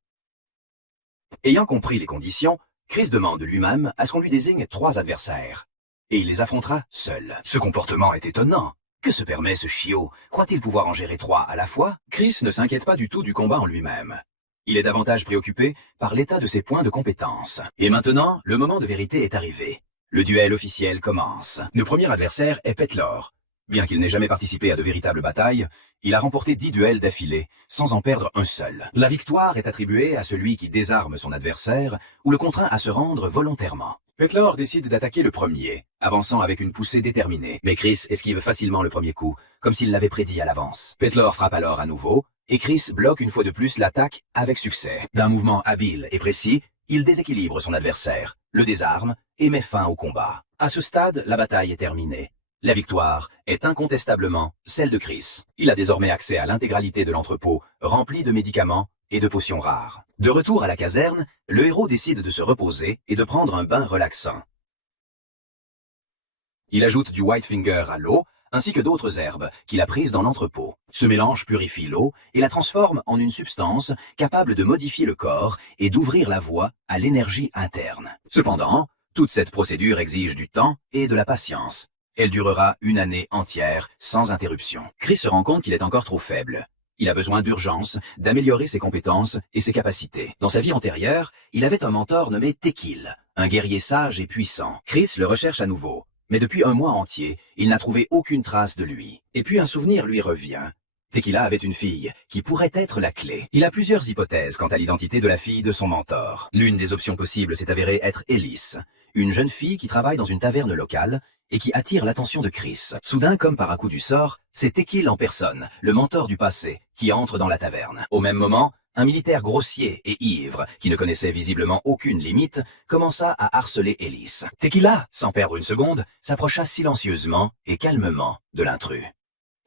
Ayant compris les conditions, Chris demande lui-même à ce qu'on lui désigne 3 adversaires. Et il les affrontera seul. Ce comportement est étonnant. Que se permet ce chiot? Croit-il pouvoir en gérer 3 à la fois? Chris ne s'inquiète pas du tout du combat en lui-même. Il est davantage préoccupé par l'état de ses points de compétence. Et maintenant, le moment de vérité est arrivé. Le duel officiel commence. Le premier adversaire est Petlor. Bien qu'il n'ait jamais participé à de véritables batailles, il a remporté 10 duels d'affilée, sans en perdre un seul. La victoire est attribuée à celui qui désarme son adversaire ou le contraint à se rendre volontairement. Petlor décide d'attaquer le premier, avançant avec une poussée déterminée. Mais Chris esquive facilement le premier coup, comme s'il l'avait prédit à l'avance. Petlor frappe alors à nouveau, et Chris bloque une fois de plus l'attaque avec succès. D'un mouvement habile et précis, il déséquilibre son adversaire, le désarme et met fin au combat. À ce stade, la bataille est terminée. La victoire est incontestablement celle de Chris. Il a désormais accès à l'intégralité de l'entrepôt, rempli de médicaments et de potions rares. De retour à la caserne, le héros décide de se reposer et de prendre un bain relaxant. Il ajoute du Whitefinger à l'eau, ainsi que d'autres herbes qu'il a prises dans l'entrepôt. Ce mélange purifie l'eau et la transforme en une substance capable de modifier le corps et d'ouvrir la voie à l'énergie interne. Cependant, toute cette procédure exige du temps et de la patience. Elle durera une année entière, sans interruption. Chris se rend compte qu'il est encore trop faible. Il a besoin d'urgence d'améliorer ses compétences et ses capacités. Dans sa vie antérieure, il avait un mentor nommé Tekil, un guerrier sage et puissant. Chris le recherche à nouveau, mais depuis un mois entier, il n'a trouvé aucune trace de lui. Et puis un souvenir lui revient. Tekila avait une fille qui pourrait être la clé. Il a plusieurs hypothèses quant à l'identité de la fille de son mentor. L'une des options possibles s'est avérée être Ellis, une jeune fille qui travaille dans une taverne locale et qui attire l'attention de Chris. Soudain, comme par un coup du sort, c'est Tekil en personne, le mentor du passé, qui entre dans la taverne. Au même moment, un militaire grossier et ivre, qui ne connaissait visiblement aucune limite, commença à harceler Ellis. Tekila, sans perdre une seconde, s'approcha silencieusement et calmement de l'intrus.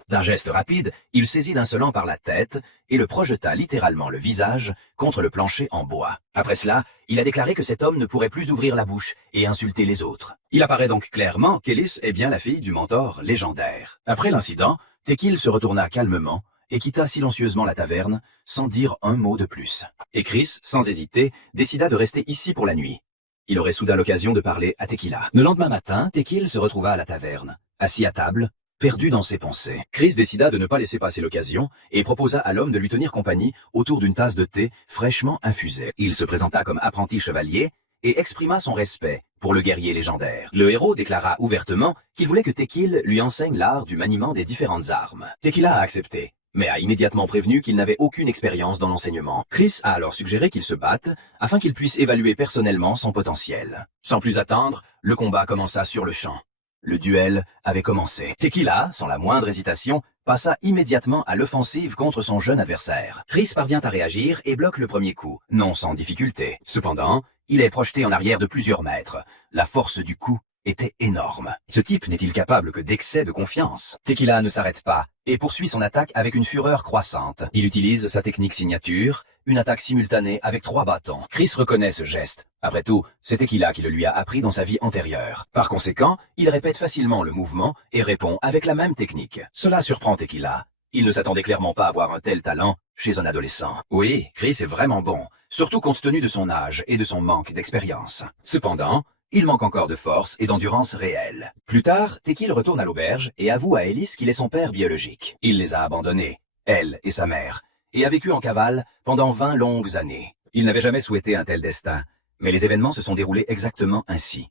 D'un geste rapide, il saisit l'insolent par la tête et le projeta littéralement le visage contre le plancher en bois. Après cela, il a déclaré que cet homme ne pourrait plus ouvrir la bouche et insulter les autres. Il apparaît donc clairement qu'Ellis est bien la fille du mentor légendaire. Après l'incident, Tekil se retourna calmement et quitta silencieusement la taverne sans dire un mot de plus. Et Chris, sans hésiter, décida de rester ici pour la nuit. Il aurait soudain l'occasion de parler à Tekila. Le lendemain matin, Tekil se retrouva à la taverne, assis à table, perdu dans ses pensées. Chris décida de ne pas laisser passer l'occasion et proposa à l'homme de lui tenir compagnie autour d'une tasse de thé fraîchement infusée. Il se présenta comme apprenti chevalier et exprima son respect pour le guerrier légendaire. Le héros déclara ouvertement qu'il voulait que Tekil lui enseigne l'art du maniement des différentes armes. Tekila a accepté, mais a immédiatement prévenu qu'il n'avait aucune expérience dans l'enseignement. Chris a alors suggéré qu'il se batte afin qu'il puisse évaluer personnellement son potentiel. Sans plus attendre, le combat commença sur le champ. Le duel avait commencé. Tekila, sans la moindre hésitation, passa immédiatement à l'offensive contre son jeune adversaire. Chris parvient à réagir et bloque le premier coup, non sans difficulté. Cependant, il est projeté en arrière de plusieurs mètres. La force du coup était énorme. Ce type n'est-il capable que d'excès de confiance? Tekila ne s'arrête pas et poursuit son attaque avec une fureur croissante. Il utilise sa technique signature, une attaque simultanée avec 3 bâtons. Chris reconnaît ce geste. Après tout, c'est Tekila qui le lui a appris dans sa vie antérieure. Par conséquent, il répète facilement le mouvement et répond avec la même technique. Cela surprend Tekila. Il ne s'attendait clairement pas à voir un tel talent chez un adolescent. Oui, Chris est vraiment bon, surtout compte tenu de son âge et de son manque d'expérience. Cependant, il manque encore de force et d'endurance réelle. Plus tard, Tekil retourne à l'auberge et avoue à Ellis qu'il est son père biologique. Il les a abandonnés, elle et sa mère, et a vécu en cavale pendant 20 longues années. Il n'avait jamais souhaité un tel destin, mais les événements se sont déroulés exactement ainsi.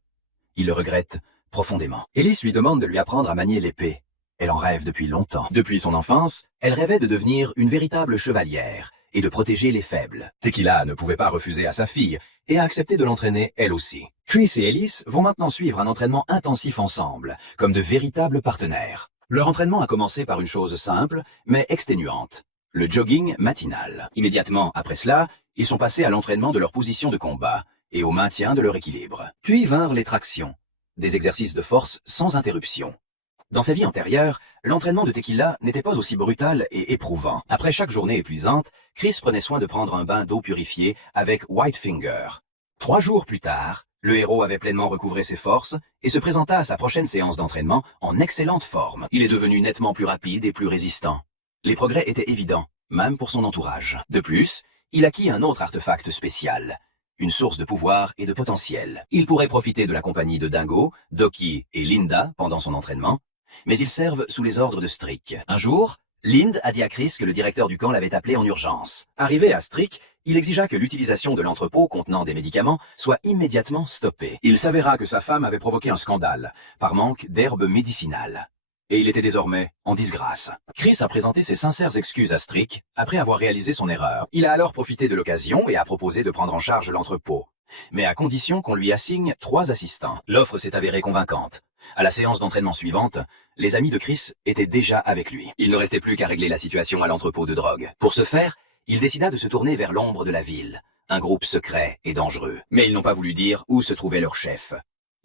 Il le regrette profondément. Ellis lui demande de lui apprendre à manier l'épée. Elle en rêve depuis longtemps. Depuis son enfance, elle rêvait de devenir une véritable chevalière et de protéger les faibles. Tekila ne pouvait pas refuser à sa fille et a accepté de l'entraîner elle aussi. Chris et Ellis vont maintenant suivre un entraînement intensif ensemble, comme de véritables partenaires. Leur entraînement a commencé par une chose simple, mais exténuante, le jogging matinal. Immédiatement après cela, ils sont passés à l'entraînement de leur position de combat et au maintien de leur équilibre. Puis vinrent les tractions, des exercices de force sans interruption. Dans sa vie antérieure, l'entraînement de Tekila n'était pas aussi brutal et éprouvant. Après chaque journée épuisante, Chris prenait soin de prendre un bain d'eau purifiée avec Whitefinger. 3 jours plus tard, le héros avait pleinement recouvré ses forces et se présenta à sa prochaine séance d'entraînement en excellente forme. Il est devenu nettement plus rapide et plus résistant. Les progrès étaient évidents, même pour son entourage. De plus, il acquit un autre artefact spécial, une source de pouvoir et de potentiel. Il pourrait profiter de la compagnie de Dingo, Doki et Linda pendant son entraînement, mais ils servent sous les ordres de Strick. Un jour, Lind a dit à Chris que le directeur du camp l'avait appelé en urgence. Arrivé à Strick, Il exigea que l'utilisation de l'entrepôt contenant des médicaments soit immédiatement stoppée. Il s'avéra que sa femme avait provoqué un scandale par manque d'herbes médicinales. Et il était désormais en disgrâce. Chris a présenté ses sincères excuses à Strick après avoir réalisé son erreur. Il a alors profité de l'occasion et a proposé de prendre en charge l'entrepôt, mais à condition qu'on lui assigne 3 assistants. L'offre s'est avérée convaincante. À la séance d'entraînement suivante, les amis de Chris étaient déjà avec lui. Il ne restait plus qu'à régler la situation à l'entrepôt de drogue. Pour ce faire, il décida de se tourner vers l'ombre de la ville, un groupe secret et dangereux. Mais ils n'ont pas voulu dire où se trouvait leur chef.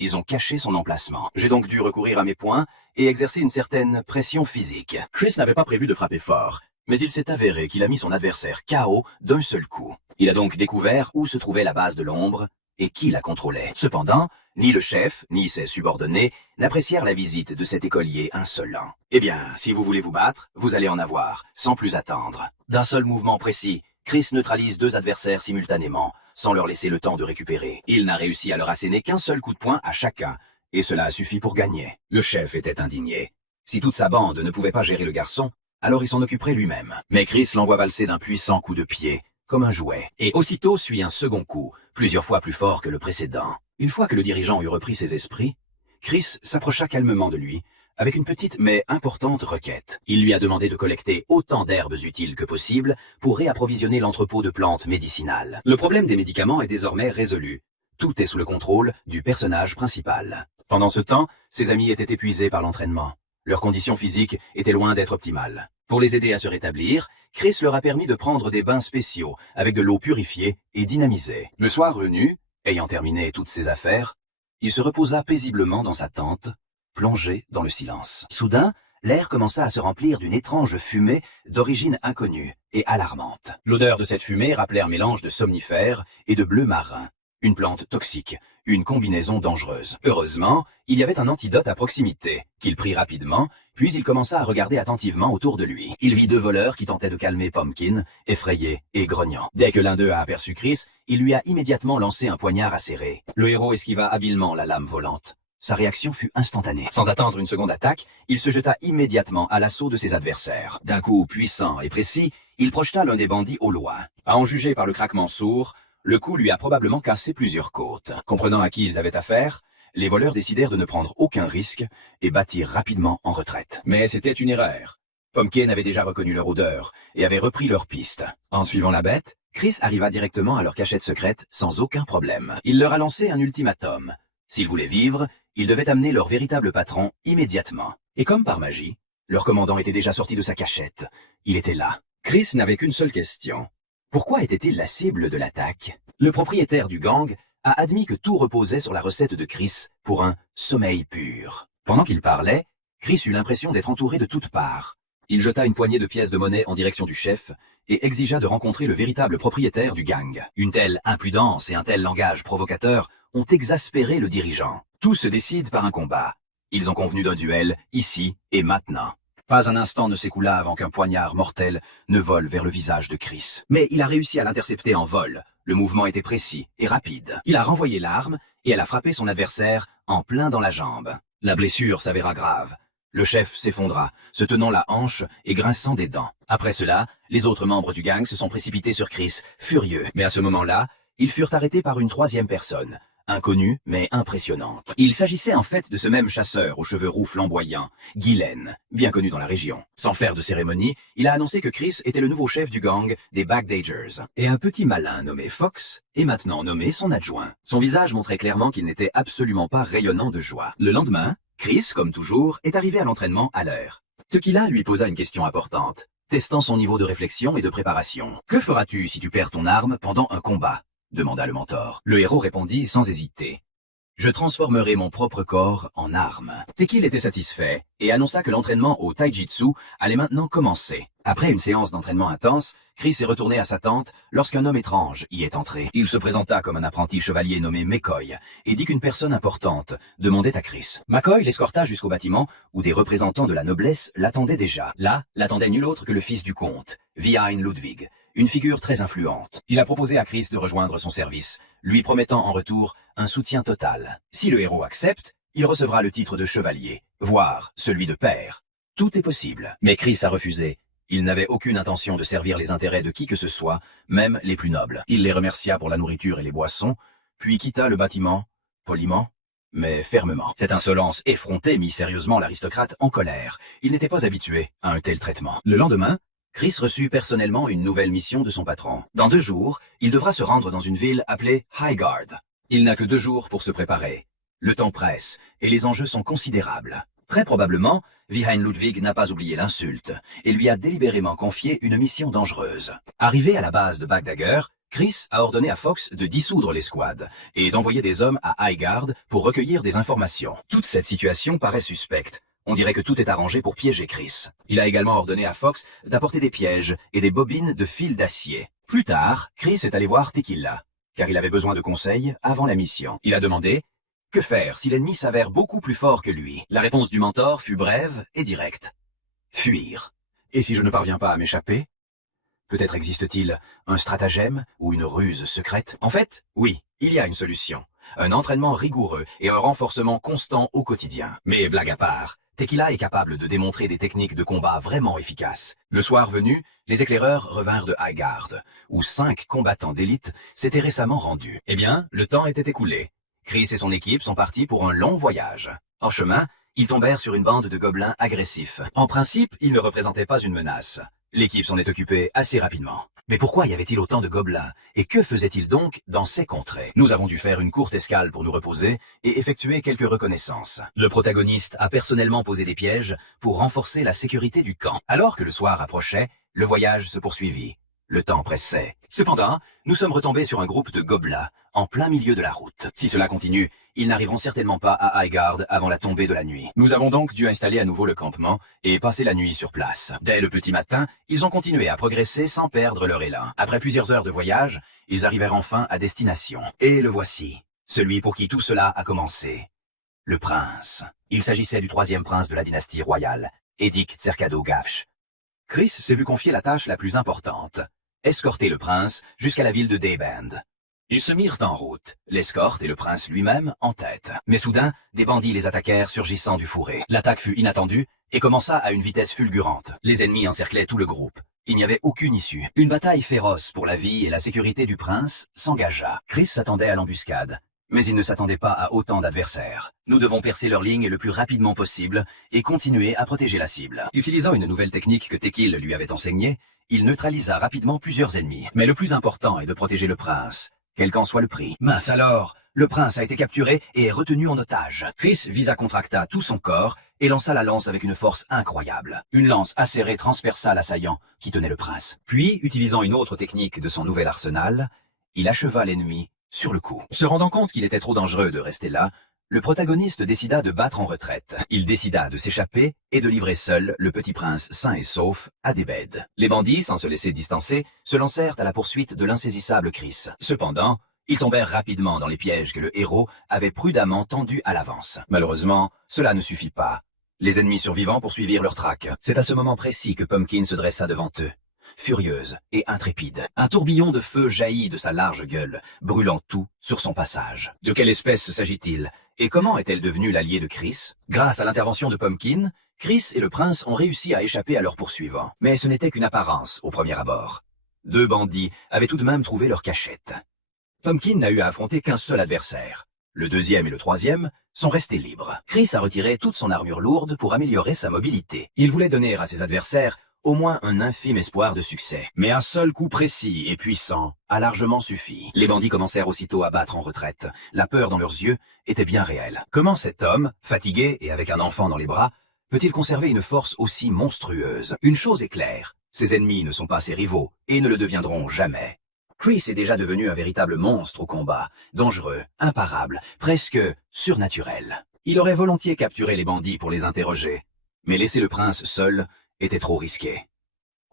Ils ont caché son emplacement. J'ai donc dû recourir à mes poings et exercer une certaine pression physique. Chris n'avait pas prévu de frapper fort, mais il s'est avéré qu'il a mis son adversaire KO d'un seul coup. Il a donc découvert où se trouvait la base de l'ombre et qui la contrôlait. Cependant, ni le chef, ni ses subordonnés n'apprécièrent la visite de cet écolier insolent. Eh bien, si vous voulez vous battre, vous allez en avoir, sans plus attendre. D'un seul mouvement précis, Chris neutralise 2 adversaires simultanément, sans leur laisser le temps de récupérer. Il n'a réussi à leur asséner qu'un seul coup de poing à chacun, et cela a suffi pour gagner. Le chef était indigné. Si toute sa bande ne pouvait pas gérer le garçon, alors il s'en occuperait lui-même. Mais Chris l'envoie valser d'un puissant coup de pied, comme un jouet. Et aussitôt suit un second coup, plusieurs fois plus fort que le précédent. Une fois que le dirigeant eut repris ses esprits, Chris s'approcha calmement de lui, avec une petite mais importante requête. Il lui a demandé de collecter autant d'herbes utiles que possible pour réapprovisionner l'entrepôt de plantes médicinales. Le problème des médicaments est désormais résolu. Tout est sous le contrôle du personnage principal. Pendant ce temps, ses amis étaient épuisés par l'entraînement. Leur condition physique était loin d'être optimale. Pour les aider à se rétablir, Chris leur a permis de prendre des bains spéciaux avec de l'eau purifiée et dynamisée. Le soir venu, ayant terminé toutes ses affaires, il se reposa paisiblement dans sa tente, plongé dans le silence. Soudain, l'air commença à se remplir d'une étrange fumée d'origine inconnue et alarmante. L'odeur de cette fumée rappelait un mélange de somnifères et de bleu marin, une plante toxique, une combinaison dangereuse. Heureusement, il y avait un antidote à proximité, qu'il prit rapidement, puis il commença à regarder attentivement autour de lui. Il vit 2 voleurs qui tentaient de calmer Pumpkin, effrayé et grognant. Dès que l'un d'eux a aperçu Chris, il lui a immédiatement lancé un poignard acéré. Le héros esquiva habilement la lame volante. Sa réaction fut instantanée. Sans attendre une seconde attaque, il se jeta immédiatement à l'assaut de ses adversaires. D'un coup puissant et précis, il projeta l'un des bandits au loin. À en juger par le craquement sourd, le coup lui a probablement cassé plusieurs côtes. Comprenant à qui ils avaient affaire, les voleurs décidèrent de ne prendre aucun risque et battirent rapidement en retraite. Mais c'était une erreur. Pumpkin avait déjà reconnu leur odeur et avait repris leur piste. En suivant la bête, Chris arriva directement à leur cachette secrète sans aucun problème. Il leur a lancé un ultimatum. S'ils voulaient vivre, ils devaient amener leur véritable patron immédiatement. Et comme par magie, leur commandant était déjà sorti de sa cachette. Il était là. Chris n'avait qu'une seule question. Pourquoi était-il la cible de l'attaque? Le propriétaire du gang a admis que tout reposait sur la recette de Chris pour un sommeil pur. Pendant qu'il parlait, Chris eut l'impression d'être entouré de toutes parts. Il jeta une poignée de pièces de monnaie en direction du chef et exigea de rencontrer le véritable propriétaire du gang. Une telle impudence et un tel langage provocateur ont exaspéré le dirigeant. Tout se décide par un combat. Ils ont convenu d'un duel, ici et maintenant. Pas un instant ne s'écoula avant qu'un poignard mortel ne vole vers le visage de Chris. Mais il a réussi à l'intercepter en vol. Le mouvement était précis et rapide. Il a renvoyé l'arme et elle a frappé son adversaire en plein dans la jambe. La blessure s'avéra grave. Le chef s'effondra, se tenant la hanche et grinçant des dents. Après cela, les autres membres du gang se sont précipités sur Chris, furieux. Mais à ce moment-là, ils furent arrêtés par une 3e personne, inconnue mais impressionnante. Il s'agissait en fait de ce même chasseur aux cheveux roux flamboyants, Guylaine, bien connu dans la région. Sans faire de cérémonie, il a annoncé que Chris était le nouveau chef du gang des Backdagers. Et un petit malin nommé Fox est maintenant nommé son adjoint. Son visage montrait clairement qu'il n'était absolument pas rayonnant de joie. Le lendemain, Chris, comme toujours, est arrivé à l'entraînement à l'heure. Tequila lui posa une question importante, testant son niveau de réflexion et de préparation. « Que feras-tu si tu perds ton arme pendant un combat ?» demanda le mentor. Le héros répondit sans hésiter. « Je transformerai mon propre corps en arme. » Tequila était satisfait et annonça que l'entraînement au taijitsu allait maintenant commencer. Après une séance d'entraînement intense, Chris est retourné à sa tente lorsqu'un homme étrange y est entré. Il se présenta comme un apprenti chevalier nommé McCoy et dit qu'une personne importante demandait à Chris. McCoy l'escorta jusqu'au bâtiment où des représentants de la noblesse l'attendaient déjà. Là, l'attendait nul autre que le fils du comte, Vihain Ludwig, une figure très influente. Il a proposé à Chris de rejoindre son service, lui promettant en retour un soutien total. Si le héros accepte, il recevra le titre de chevalier, voire celui de père. Tout est possible. Mais Chris a refusé. Il n'avait aucune intention de servir les intérêts de qui que ce soit, même les plus nobles. Il les remercia pour la nourriture et les boissons, puis quitta le bâtiment, poliment, mais fermement. Cette insolence effrontait mit sérieusement l'aristocrate en colère. Il n'était pas habitué à un tel traitement. Le lendemain, Chris reçut personnellement une nouvelle mission de son patron. Dans 2 jours, il devra se rendre dans une ville appelée Highgarde. Il n'a que 2 jours pour se préparer. Le temps presse, et les enjeux sont considérables. Très probablement, Wihain Ludwig n'a pas oublié l'insulte, et lui a délibérément confié une mission dangereuse. Arrivé à la base de Bagdagger, Chris a ordonné à Fox de dissoudre l'escouade et d'envoyer des hommes à Highgarde pour recueillir des informations. Toute cette situation paraît suspecte. On dirait que tout est arrangé pour piéger Chris. Il a également ordonné à Fox d'apporter des pièges et des bobines de fil d'acier. Plus tard, Chris est allé voir Tequila, car il avait besoin de conseils avant la mission. Il a demandé « Que faire si l'ennemi s'avère beaucoup plus fort que lui ?» La réponse du mentor fut brève et directe. « Fuir. Et si je ne parviens pas à m'échapper ? Peut-être existe-t-il un stratagème ou une ruse secrète ? En fait, oui, il y a une solution. Un entraînement rigoureux et un renforcement constant au quotidien. Mais blague à part, Tequila est capable de démontrer des techniques de combat vraiment efficaces. Le soir venu, les éclaireurs revinrent de Highgarde, où 5 combattants d'élite s'étaient récemment rendus. Eh bien, le temps était écoulé. Chris et son équipe sont partis pour un long voyage. En chemin, ils tombèrent sur une bande de gobelins agressifs. En principe, ils ne représentaient pas une menace. L'équipe s'en est occupée assez rapidement. Mais pourquoi y avait-il autant de gobelins? Et que faisaient-ils donc dans ces contrées? Nous avons dû faire une courte escale pour nous reposer et effectuer quelques reconnaissances. Le protagoniste a personnellement posé des pièges pour renforcer la sécurité du camp. Alors que le soir approchait, le voyage se poursuivit. Le temps pressait. Cependant, nous sommes retombés sur un groupe de gobelins, en plein milieu de la route. Si cela continue, ils n'arriveront certainement pas à Highgarde avant la tombée de la nuit. Nous avons donc dû installer à nouveau le campement et passer la nuit sur place. Dès le petit matin, ils ont continué à progresser sans perdre leur élan. Après plusieurs heures de voyage, ils arrivèrent enfin à destination. Et le voici, celui pour qui tout cela a commencé. Le prince. Il s'agissait du 3e prince de la dynastie royale, Edik Tserkado Gafch. Chris s'est vu confier la tâche la plus importante. Escorter le prince jusqu'à la ville de Dayband. Ils se mirent en route, l'escorte et le prince lui-même en tête. Mais soudain, des bandits les attaquèrent surgissant du fourré. L'attaque fut inattendue et commença à une vitesse fulgurante. Les ennemis encerclaient tout le groupe. Il n'y avait aucune issue. Une bataille féroce pour la vie et la sécurité du prince s'engagea. Chris s'attendait à l'embuscade, mais il ne s'attendait pas à autant d'adversaires. Nous devons percer leur ligne le plus rapidement possible et continuer à protéger la cible. Utilisant une nouvelle technique que Tequil lui avait enseignée, il neutralisa rapidement plusieurs ennemis. Mais le plus important est de protéger le prince, quel qu'en soit le prix. Mince alors, le prince a été capturé et est retenu en otage. Chris visa contracta tout son corps et lança la lance avec une force incroyable. Une lance acérée transperça l'assaillant qui tenait le prince. Puis, utilisant une autre technique de son nouvel arsenal, il acheva l'ennemi sur le coup. Se rendant compte qu'il était trop dangereux de rester là, le protagoniste décida de battre en retraite. Il décida de s'échapper et de livrer seul le petit prince sain et sauf à des bêtes. Les bandits, sans se laisser distancer, se lancèrent à la poursuite de l'insaisissable Chris. Cependant, ils tombèrent rapidement dans les pièges que le héros avait prudemment tendus à l'avance. Malheureusement, cela ne suffit pas. Les ennemis survivants poursuivirent leur traque. C'est à ce moment précis que Pumpkin se dressa devant eux, furieuse et intrépide. Un tourbillon de feu jaillit de sa large gueule, brûlant tout sur son passage. De quelle espèce s'agit-il? Et comment est-elle devenue l'alliée de Chris? Grâce à l'intervention de Pumpkin, Chris et le prince ont réussi à échapper à leurs poursuivants. Mais ce n'était qu'une apparence au premier abord. 2 bandits avaient tout de même trouvé leur cachette. Pumpkin n'a eu à affronter qu'un seul adversaire. Le 2e et le 3e sont restés libres. Chris a retiré toute son armure lourde pour améliorer sa mobilité. Il voulait donner à ses adversaires au moins un infime espoir de succès. Mais un seul coup précis et puissant a largement suffi. Les bandits commencèrent aussitôt à battre en retraite. La peur dans leurs yeux était bien réelle. Comment cet homme, fatigué et avec un enfant dans les bras, peut-il conserver une force aussi monstrueuse? Une chose est claire, ses ennemis ne sont pas ses rivaux et ne le deviendront jamais. Chris est déjà devenu un véritable monstre au combat, dangereux, imparable, presque surnaturel. Il aurait volontiers capturé les bandits pour les interroger, mais laisser le prince seul était trop risqué.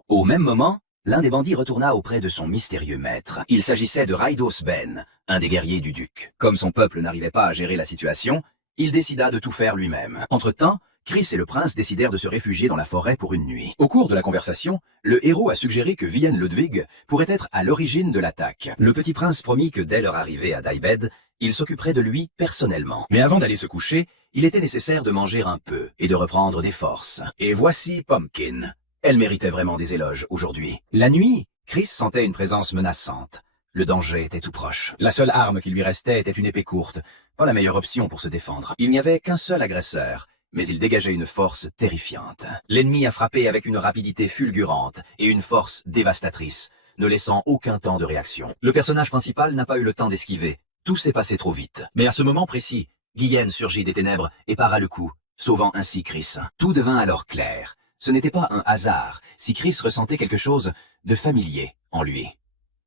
Au même moment, l'un des bandits retourna auprès de son mystérieux maître. Il s'agissait de Raidos Ben, un des guerriers du duc. Comme son peuple n'arrivait pas à gérer la situation, il décida de tout faire lui-même. Entre-temps, Chris et le prince décidèrent de se réfugier dans la forêt pour une nuit. Au cours de la conversation, le héros a suggéré que Wihain Ludwig pourrait être à l'origine de l'attaque. Le petit prince promit que dès leur arrivée à Daybed, il s'occuperait de lui personnellement. Mais avant d'aller se coucher, il était nécessaire de manger un peu et de reprendre des forces. Et voici Pumpkin. Elle méritait vraiment des éloges aujourd'hui. La nuit, Chris sentait une présence menaçante. Le danger était tout proche. La seule arme qui lui restait était une épée courte, pas la meilleure option pour se défendre. Il n'y avait qu'un seul agresseur, mais il dégageait une force terrifiante. L'ennemi a frappé avec une rapidité fulgurante et une force dévastatrice, ne laissant aucun temps de réaction. Le personnage principal n'a pas eu le temps d'esquiver. Tout s'est passé trop vite. Mais à ce moment précis, Guyenne surgit des ténèbres et para le coup, sauvant ainsi Chris. Tout devint alors clair. Ce n'était pas un hasard si Chris ressentait quelque chose de familier en lui.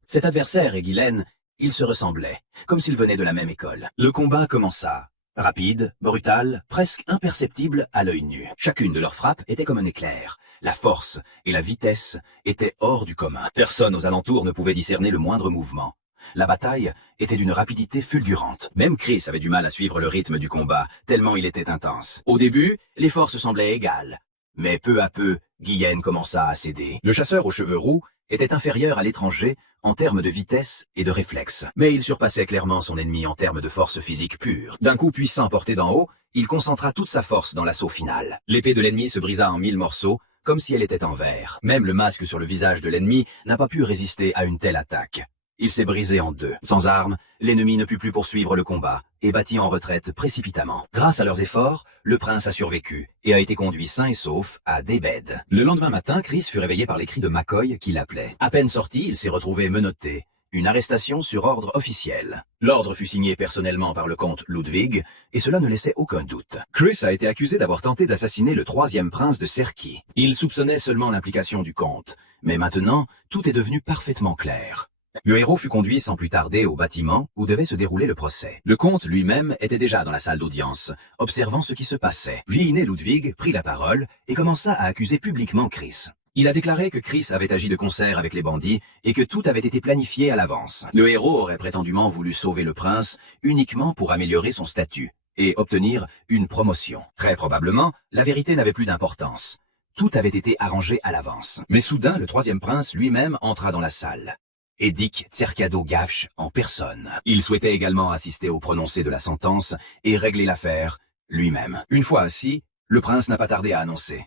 Cet adversaire et Guylaine, ils se ressemblaient, comme s'ils venaient de la même école. Le combat commença. Rapide, brutal, presque imperceptible à l'œil nu. Chacune de leurs frappes était comme un éclair. La force et la vitesse étaient hors du commun. Personne aux alentours ne pouvait discerner le moindre mouvement. La bataille était d'une rapidité fulgurante. Même Chris avait du mal à suivre le rythme du combat, tellement il était intense. Au début, les forces semblaient égales. Mais peu à peu, Guyenne commença à céder. Le chasseur aux cheveux roux était inférieur à l'étranger en termes de vitesse et de réflexe. Mais il surpassait clairement son ennemi en termes de force physique pure. D'un coup puissant porté d'en haut, il concentra toute sa force dans l'assaut final. L'épée de l'ennemi se brisa en 1000 morceaux, comme si elle était en verre. Même le masque sur le visage de l'ennemi n'a pas pu résister à une telle attaque. Il s'est brisé en deux. Sans armes, l'ennemi ne put plus poursuivre le combat et battit en retraite précipitamment. Grâce à leurs efforts, le prince a survécu et a été conduit sain et sauf à Daybed. Le lendemain matin, Chris fut réveillé par les cris de McCoy qui l'appelait. À peine sorti, il s'est retrouvé menotté. Une arrestation sur ordre officiel. L'ordre fut signé personnellement par le comte Ludwig, et cela ne laissait aucun doute. Chris a été accusé d'avoir tenté d'assassiner le troisième prince de Serki. Il soupçonnait seulement l'implication du comte, mais maintenant, tout est devenu parfaitement clair. Le héros fut conduit sans plus tarder au bâtiment où devait se dérouler le procès. Le comte lui-même était déjà dans la salle d'audience, observant ce qui se passait. Viiné Ludwig prit la parole et commença à accuser publiquement Chris. Il a déclaré que Chris avait agi de concert avec les bandits et que tout avait été planifié à l'avance. Le héros aurait prétendument voulu sauver le prince uniquement pour améliorer son statut et obtenir une promotion. Très probablement, la vérité n'avait plus d'importance. Tout avait été arrangé à l'avance. Mais soudain, le troisième prince lui-même entra dans la salle. Edic Tserkado Gavch en personne. Il souhaitait également assister au prononcé de la sentence et régler l'affaire lui-même. Une fois assis, le prince n'a pas tardé à annoncer.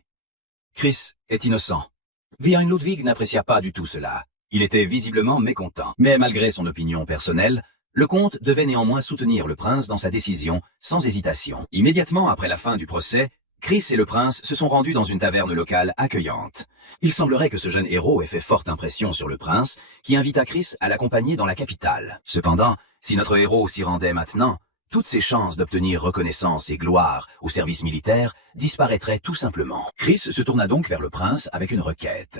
Chris est innocent. Vian Ludwig n'apprécia pas du tout cela. Il était visiblement mécontent. Mais malgré son opinion personnelle, le comte devait néanmoins soutenir le prince dans sa décision sans hésitation. Immédiatement après la fin du procès, Chris et le prince se sont rendus dans une taverne locale accueillante. Il semblerait que ce jeune héros ait fait forte impression sur le prince, qui invita Chris à l'accompagner dans la capitale. Cependant, si notre héros s'y rendait maintenant, toutes ses chances d'obtenir reconnaissance et gloire au service militaire disparaîtraient tout simplement. Chris se tourna donc vers le prince avec une requête.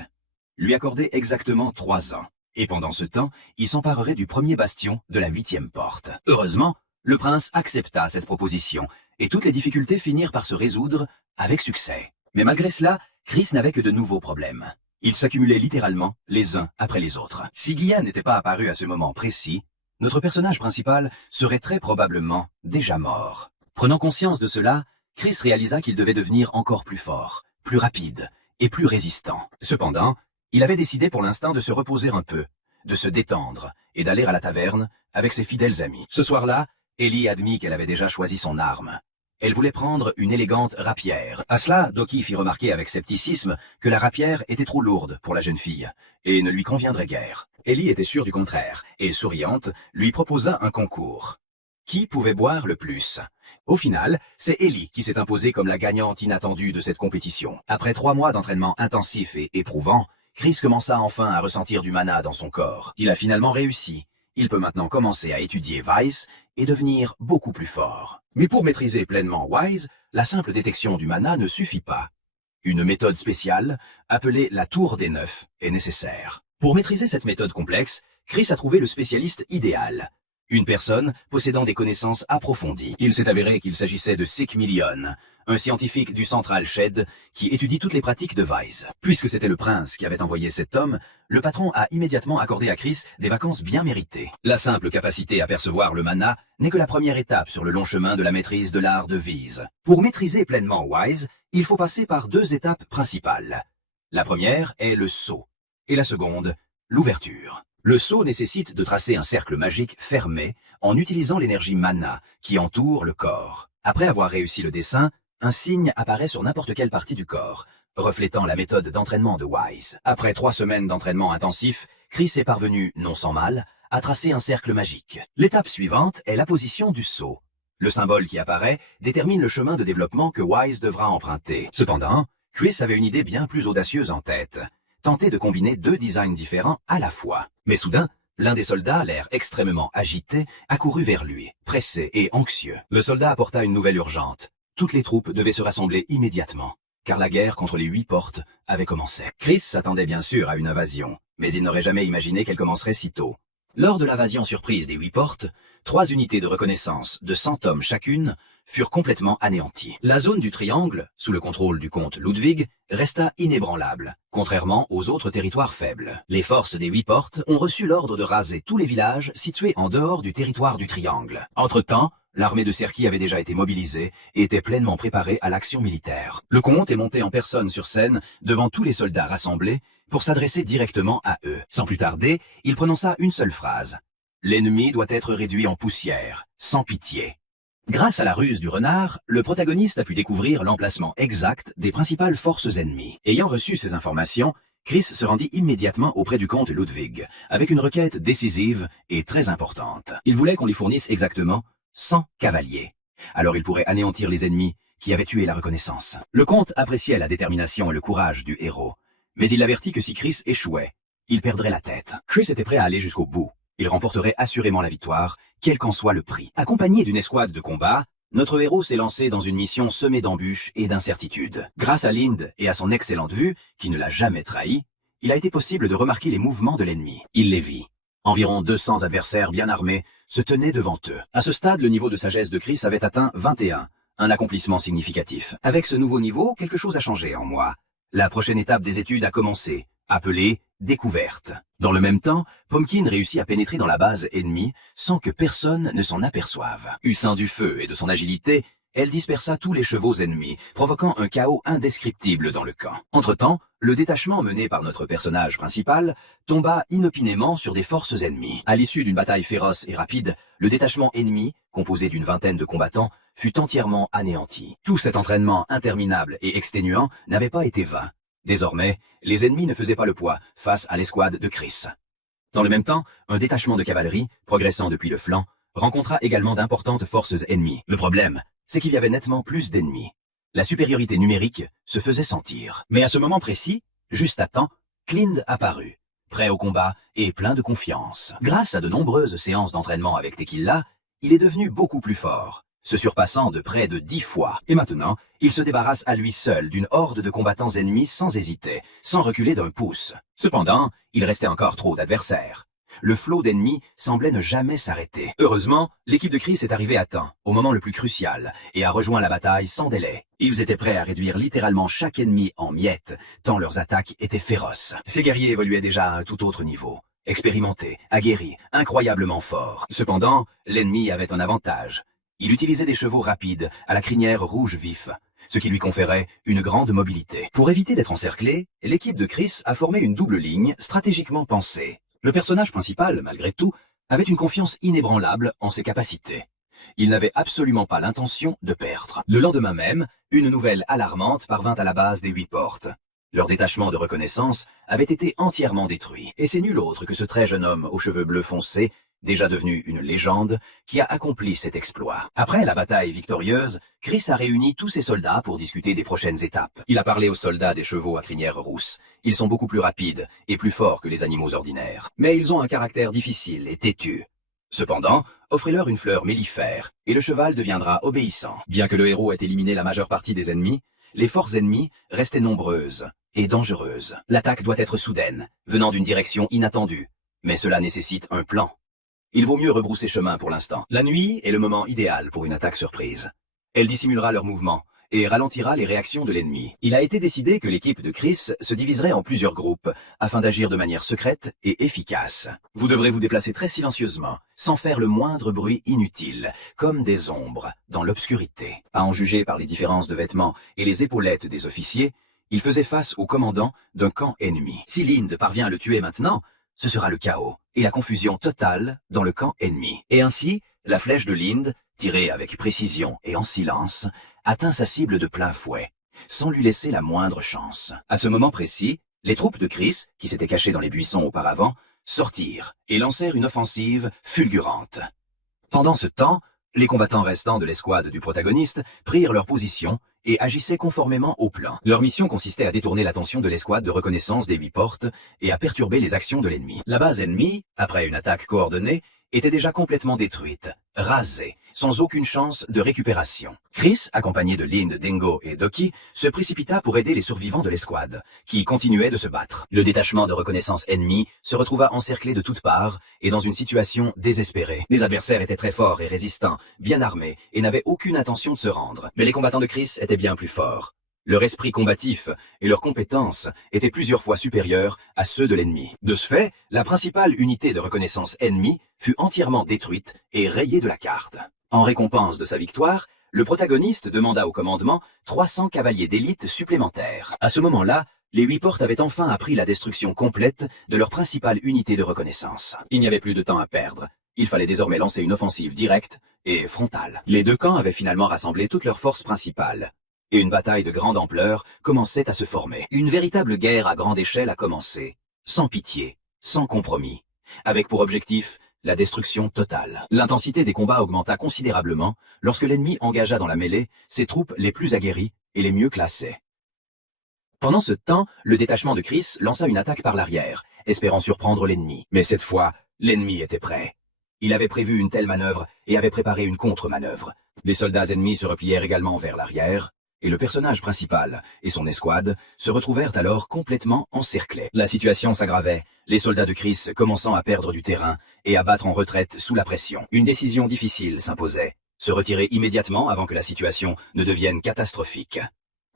Lui accorder exactement 3 ans. Et pendant ce temps, il s'emparerait du premier bastion de la 8e porte. Heureusement, le prince accepta cette proposition, et toutes les difficultés finirent par se résoudre avec succès. Mais malgré cela, Chris n'avait que de nouveaux problèmes. Ils s'accumulaient littéralement les uns après les autres. Si Guyane n'était pas apparu à ce moment précis, notre personnage principal serait très probablement déjà mort. Prenant conscience de cela, Chris réalisa qu'il devait devenir encore plus fort, plus rapide et plus résistant. Cependant, il avait décidé pour l'instant de se reposer un peu, de se détendre et d'aller à la taverne avec ses fidèles amis. Ce soir-là, Ellie admit qu'elle avait déjà choisi son arme. Elle voulait prendre une élégante rapière. À cela, Doki fit remarquer avec scepticisme que la rapière était trop lourde pour la jeune fille et ne lui conviendrait guère. Ellie était sûre du contraire et, souriante, lui proposa un concours. Qui pouvait boire le plus? Au final, c'est Ellie qui s'est imposée comme la gagnante inattendue de cette compétition. Après 3 mois d'entraînement intensif et éprouvant, Chris commença enfin à ressentir du mana dans son corps. Il a finalement réussi. Il peut maintenant commencer à étudier Wise et devenir beaucoup plus fort. Mais pour maîtriser pleinement Wise, la simple détection du mana ne suffit pas. Une méthode spéciale, appelée la Tour des Neufs, est nécessaire. Pour maîtriser cette méthode complexe, Chris a trouvé le spécialiste idéal. Une personne possédant des connaissances approfondies. Il s'est avéré qu'il s'agissait de Sick Million, un scientifique du Central Shed qui étudie toutes les pratiques de Wise. Puisque c'était le prince qui avait envoyé cet homme, le patron a immédiatement accordé à Chris des vacances bien méritées. La simple capacité à percevoir le mana n'est que la première étape sur le long chemin de la maîtrise de l'art de Vise. Pour maîtriser pleinement Wise, il faut passer par 2 étapes principales. La première est le saut, et la seconde, l'ouverture. Le saut nécessite de tracer un cercle magique fermé en utilisant l'énergie mana qui entoure le corps. Après avoir réussi le dessin, un signe apparaît sur n'importe quelle partie du corps, reflétant la méthode d'entraînement de Wise. Après 3 semaines d'entraînement intensif, Chris est parvenu, non sans mal, à tracer un cercle magique. L'étape suivante est la position du saut. Le symbole qui apparaît détermine le chemin de développement que Wise devra emprunter. Cependant, Chris avait une idée bien plus audacieuse en tête. Tenter de combiner 2 designs différents à la fois. Mais soudain, l'un des soldats, l'air extrêmement agité, accourut vers lui, pressé et anxieux. Le soldat apporta une nouvelle urgente. Toutes les troupes devaient se rassembler immédiatement, car la guerre contre les 8 portes avait commencé. Chris s'attendait bien sûr à une invasion, mais il n'aurait jamais imaginé qu'elle commencerait si tôt. Lors de l'invasion surprise des 8 portes, 3 unités de reconnaissance de 100 hommes chacune furent complètement anéanties. La zone du triangle, sous le contrôle du comte Ludwig, resta inébranlable, contrairement aux autres territoires faibles. Les forces des 8 portes ont reçu l'ordre de raser tous les villages situés en dehors du territoire du triangle. Entre-temps, l'armée de Serki avait déjà été mobilisée et était pleinement préparée à l'action militaire. Le comte est monté en personne sur scène devant tous les soldats rassemblés pour s'adresser directement à eux. Sans plus tarder, il prononça une seule phrase. « L'ennemi doit être réduit en poussière, sans pitié. » Grâce à la ruse du renard, le protagoniste a pu découvrir l'emplacement exact des principales forces ennemies. Ayant reçu ces informations, Chris se rendit immédiatement auprès du comte Ludwig, avec une requête décisive et très importante. Il voulait qu'on lui fournisse exactement 100 cavaliers. Alors il pourrait anéantir les ennemis qui avaient tué la reconnaissance. Le comte appréciait la détermination et le courage du héros, mais il avertit que si Chris échouait, il perdrait la tête. Chris était prêt à aller jusqu'au bout. Il remporterait assurément la victoire, quel qu'en soit le prix. Accompagné d'une escouade de combat, notre héros s'est lancé dans une mission semée d'embûches et d'incertitudes. Grâce à Lind et à son excellente vue, qui ne l'a jamais trahi, il a été possible de remarquer les mouvements de l'ennemi. Il les vit. Environ 200 adversaires bien armés se tenaient devant eux. À ce stade, le niveau de sagesse de Chris avait atteint 21, un accomplissement significatif. Avec ce nouveau niveau, quelque chose a changé en moi. La prochaine étape des études a commencé, appelée découverte. Dans le même temps, Pumpkin réussit à pénétrer dans la base ennemie sans que personne ne s'en aperçoive. Usant du feu et de son agilité, elle dispersa tous les chevaux ennemis, provoquant un chaos indescriptible dans le camp. Entre-temps, le détachement mené par notre personnage principal tomba inopinément sur des forces ennemies. À l'issue d'une bataille féroce et rapide, le détachement ennemi, composé d'une vingtaine de combattants, fut entièrement anéanti. Tout cet entraînement interminable et exténuant n'avait pas été vain. Désormais, les ennemis ne faisaient pas le poids face à l'escouade de Chris. Dans le même temps, un détachement de cavalerie, progressant depuis le flanc, rencontra également d'importantes forces ennemies. Le problème, c'est qu'il y avait nettement plus d'ennemis. La supériorité numérique se faisait sentir. Mais à ce moment précis, juste à temps, Clind apparut, prêt au combat et plein de confiance. Grâce à de nombreuses séances d'entraînement avec Tequila, il est devenu beaucoup plus fort, se surpassant de près de 10 fois. Et maintenant, il se débarrasse à lui seul d'une horde de combattants ennemis sans hésiter, sans reculer d'un pouce. Cependant, il restait encore trop d'adversaires. Le flot d'ennemis semblait ne jamais s'arrêter. Heureusement, l'équipe de Chris est arrivée à temps, au moment le plus crucial, et a rejoint la bataille sans délai. Ils étaient prêts à réduire littéralement chaque ennemi en miettes, tant leurs attaques étaient féroces. Ces guerriers évoluaient déjà à un tout autre niveau. Expérimentés, aguerris, incroyablement forts. Cependant, l'ennemi avait un avantage. Il utilisait des chevaux rapides, à la crinière rouge vif, ce qui lui conférait une grande mobilité. Pour éviter d'être encerclé, l'équipe de Chris a formé une double ligne stratégiquement pensée. Le personnage principal, malgré tout, avait une confiance inébranlable en ses capacités. Il n'avait absolument pas l'intention de perdre. Le lendemain même, une nouvelle alarmante parvint à la base des 8 portes. Leur détachement de reconnaissance avait été entièrement détruit. Et c'est nul autre que ce très jeune homme aux cheveux bleus foncés, déjà devenu une légende, qui a accompli cet exploit. Après la bataille victorieuse, Chris a réuni tous ses soldats pour discuter des prochaines étapes. Il a parlé aux soldats des chevaux à crinière rousse. Ils sont beaucoup plus rapides et plus forts que les animaux ordinaires. Mais ils ont un caractère difficile et têtu. Cependant, offrez-leur une fleur mellifère, et le cheval deviendra obéissant. Bien que le héros ait éliminé la majeure partie des ennemis, les forces ennemies restaient nombreuses et dangereuses. L'attaque doit être soudaine, venant d'une direction inattendue, mais cela nécessite un plan. Il vaut mieux rebrousser chemin pour l'instant. La nuit est le moment idéal pour une attaque surprise. Elle dissimulera leurs mouvements et ralentira les réactions de l'ennemi. Il a été décidé que l'équipe de Chris se diviserait en plusieurs groupes afin d'agir de manière secrète et efficace. Vous devrez vous déplacer très silencieusement, sans faire le moindre bruit inutile, comme des ombres, dans l'obscurité. À en juger par les différences de vêtements et les épaulettes des officiers, il faisait face au commandant d'un camp ennemi. Si Lind parvient à le tuer maintenant, ce sera le chaos et la confusion totale dans le camp ennemi. Et ainsi, la flèche de Lind, tirée avec précision et en silence, atteint sa cible de plein fouet. sans lui laisser la moindre chance. À ce moment précis, les troupes de Chris, qui s'étaient cachées dans les buissons auparavant, sortirent et lancèrent une offensive fulgurante. Pendant ce temps, les combattants restants de l'escouade du protagoniste prirent leur position et agissaient conformément au plan. Leur mission consistait à détourner l'attention de l'escouade de reconnaissance des 8 portes et à perturber les actions de l'ennemi. La base ennemie, après une attaque coordonnée, était déjà complètement détruite, rasée, sans aucune chance de récupération. Chris, accompagné de Lind, Dingo et Doki, se précipita pour aider les survivants de l'escouade, qui continuaient de se battre. Le détachement de reconnaissance ennemi se retrouva encerclé de toutes parts et dans une situation désespérée. Les adversaires étaient très forts et résistants, bien armés, et n'avaient aucune intention de se rendre. Mais les combattants de Chris étaient bien plus forts. Leur esprit combatif et leurs compétences étaient plusieurs fois supérieurs à ceux de l'ennemi. De ce fait, la principale unité de reconnaissance ennemie fut entièrement détruite et rayée de la carte. En récompense de sa victoire, le protagoniste demanda au commandement 300 cavaliers d'élite supplémentaires. À ce moment-là, les 8 portes avaient enfin appris la destruction complète de leur principale unité de reconnaissance. Il n'y avait plus de temps à perdre. Il fallait désormais lancer une offensive directe et frontale. Les deux camps avaient finalement rassemblé toutes leurs forces principales. Et une bataille de grande ampleur commençait à se former. Une véritable guerre à grande échelle a commencé, sans pitié, sans compromis, avec pour objectif la destruction totale. L'intensité des combats augmenta considérablement lorsque l'ennemi engagea dans la mêlée ses troupes les plus aguerries et les mieux classées. Pendant ce temps, le détachement de Chris lança une attaque par l'arrière, espérant surprendre l'ennemi. Mais cette fois, l'ennemi était prêt. Il avait prévu une telle manœuvre et avait préparé une contre-manœuvre. Des soldats ennemis se replièrent également vers l'arrière, et le personnage principal et son escouade se retrouvèrent alors complètement encerclés. La situation s'aggravait, les soldats de Chris commençant à perdre du terrain et à battre en retraite sous la pression. Une décision difficile s'imposait, se retirer immédiatement avant que la situation ne devienne catastrophique.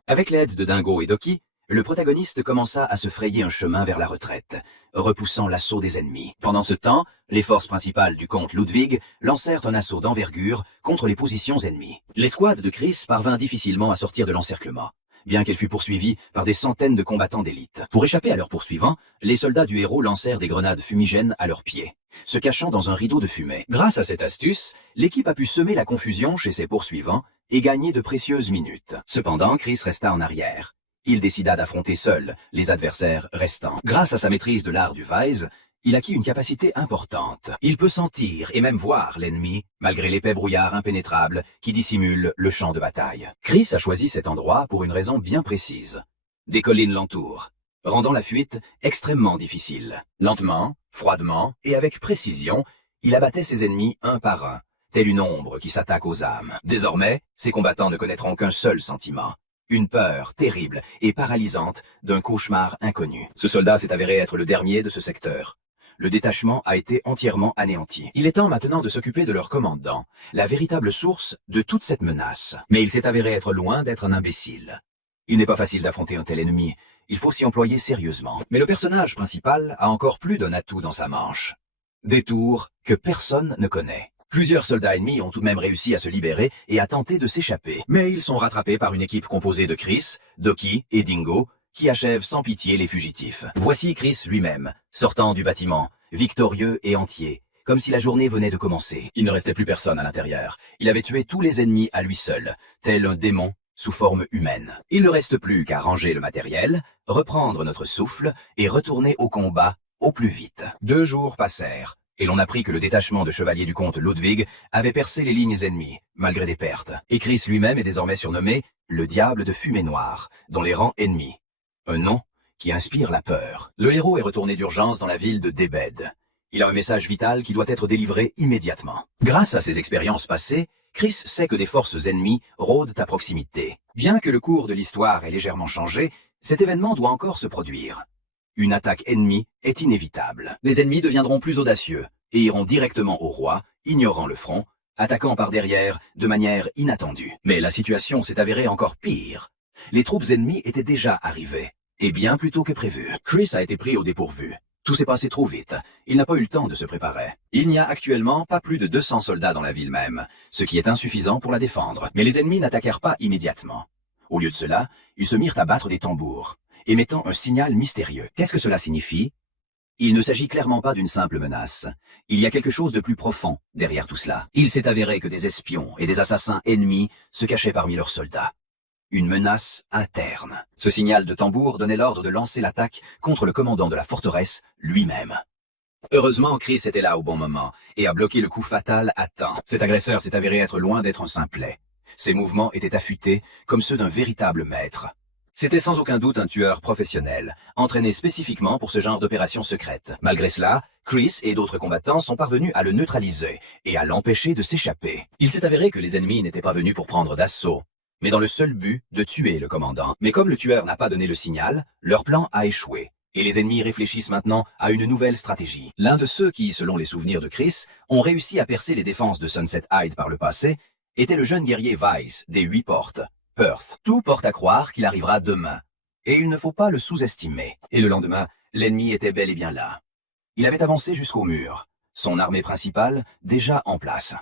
Avec l'aide de Dingo et Doki, le protagoniste commença à se frayer un chemin vers la retraite, repoussant l'assaut des ennemis. Pendant ce temps, les forces principales du comte Ludwig lancèrent un assaut d'envergure contre les positions ennemies. L'escouade de Chris parvint difficilement à sortir de l'encerclement, bien qu'elle fût poursuivie par des centaines de combattants d'élite. Pour échapper à leurs poursuivants, les soldats du héros lancèrent des grenades fumigènes à leurs pieds, se cachant dans un rideau de fumée. Grâce à cette astuce, l'équipe a pu semer la confusion chez ses poursuivants et gagner de précieuses minutes. Cependant, Chris resta en arrière. Il décida d'affronter seul les adversaires restants. Grâce à sa maîtrise de l'art du Weise, il acquit une capacité importante. Il peut sentir et même voir l'ennemi, malgré l'épais brouillard impénétrable qui dissimule le champ de bataille. Chris a choisi cet endroit pour une raison bien précise. Des collines l'entourent, rendant la fuite extrêmement difficile. Lentement, froidement et avec précision, il abattait ses ennemis un par un, telle une ombre qui s'attaque aux âmes. Désormais, ses combattants ne connaîtront qu'un seul sentiment. Une peur terrible et paralysante d'un cauchemar inconnu. Ce soldat s'est avéré être le dernier de ce secteur. Le détachement a été entièrement anéanti. Il est temps maintenant de s'occuper de leur commandant, la véritable source de toute cette menace. Mais il s'est avéré être loin d'être un imbécile. Il n'est pas facile d'affronter un tel ennemi, il faut s'y employer sérieusement. Mais le personnage principal a encore plus d'un atout dans sa manche. Des tours que personne ne connaît. Plusieurs soldats ennemis ont tout de même réussi à se libérer et à tenter de s'échapper. Mais ils sont rattrapés par une équipe composée de Chris, Doki et Dingo, qui achèvent sans pitié les fugitifs. Voici Chris lui-même, sortant du bâtiment, victorieux et entier, comme si la journée venait de commencer. Il ne restait plus personne à l'intérieur. Il avait tué tous les ennemis à lui seul, tel un démon sous forme humaine. Il ne reste plus qu'à ranger le matériel, reprendre notre souffle et retourner au combat au plus vite. 2 jours passèrent. Et l'on apprit que le détachement de chevaliers du comte Ludwig avait percé les lignes ennemies, malgré des pertes. Et Chris lui-même est désormais surnommé le diable de fumée noire, dans les rangs ennemis. Un nom qui inspire la peur. Le héros est retourné d'urgence dans la ville de Debed. Il a un message vital qui doit être délivré immédiatement. Grâce à ses expériences passées, Chris sait que des forces ennemies rôdent à proximité. Bien que le cours de l'histoire ait légèrement changé, cet événement doit encore se produire. Une attaque ennemie est inévitable. Les ennemis deviendront plus audacieux et iront directement au roi, ignorant le front, attaquant par derrière de manière inattendue. Mais la situation s'est avérée encore pire. Les troupes ennemies étaient déjà arrivées, et bien plus tôt que prévu. Chris a été pris au dépourvu. Tout s'est passé trop vite. Il n'a pas eu le temps de se préparer. Il n'y a actuellement pas plus de 200 soldats dans la ville même, ce qui est insuffisant pour la défendre. Mais les ennemis n'attaquèrent pas immédiatement. Au lieu de cela, ils se mirent à battre des tambours, émettant un signal mystérieux. Qu'est-ce que cela signifie? Il ne s'agit clairement pas d'une simple menace. Il y a quelque chose de plus profond derrière tout cela. Il s'est avéré que des espions et des assassins ennemis se cachaient parmi leurs soldats. une menace interne. Ce signal de tambour donnait l'ordre de lancer l'attaque contre le commandant de la forteresse lui-même. Heureusement, Chris était là au bon moment et a bloqué le coup fatal à temps. Cet agresseur s'est avéré être loin d'être un simplet. Ses mouvements étaient affûtés comme ceux d'un véritable maître. C'était sans aucun doute un tueur professionnel, entraîné spécifiquement pour ce genre d'opération secrète. Malgré cela, Chris et d'autres combattants sont parvenus à le neutraliser et à l'empêcher de s'échapper. Il s'est avéré que les ennemis n'étaient pas venus pour prendre d'assaut, mais dans le seul but de tuer le commandant. Mais comme le tueur n'a pas donné le signal, leur plan a échoué. Et les ennemis réfléchissent maintenant à une nouvelle stratégie. L'un de ceux qui, selon les souvenirs de Chris, ont réussi à percer les défenses de Sunset Hyde par le passé, était le jeune guerrier Vice des 8 portes, Perth. Tout porte à croire qu'il arrivera demain. Et il ne faut pas le sous-estimer. Et le lendemain, l'ennemi était bel et bien là. Il avait avancé jusqu'au mur, son armée principale déjà en place.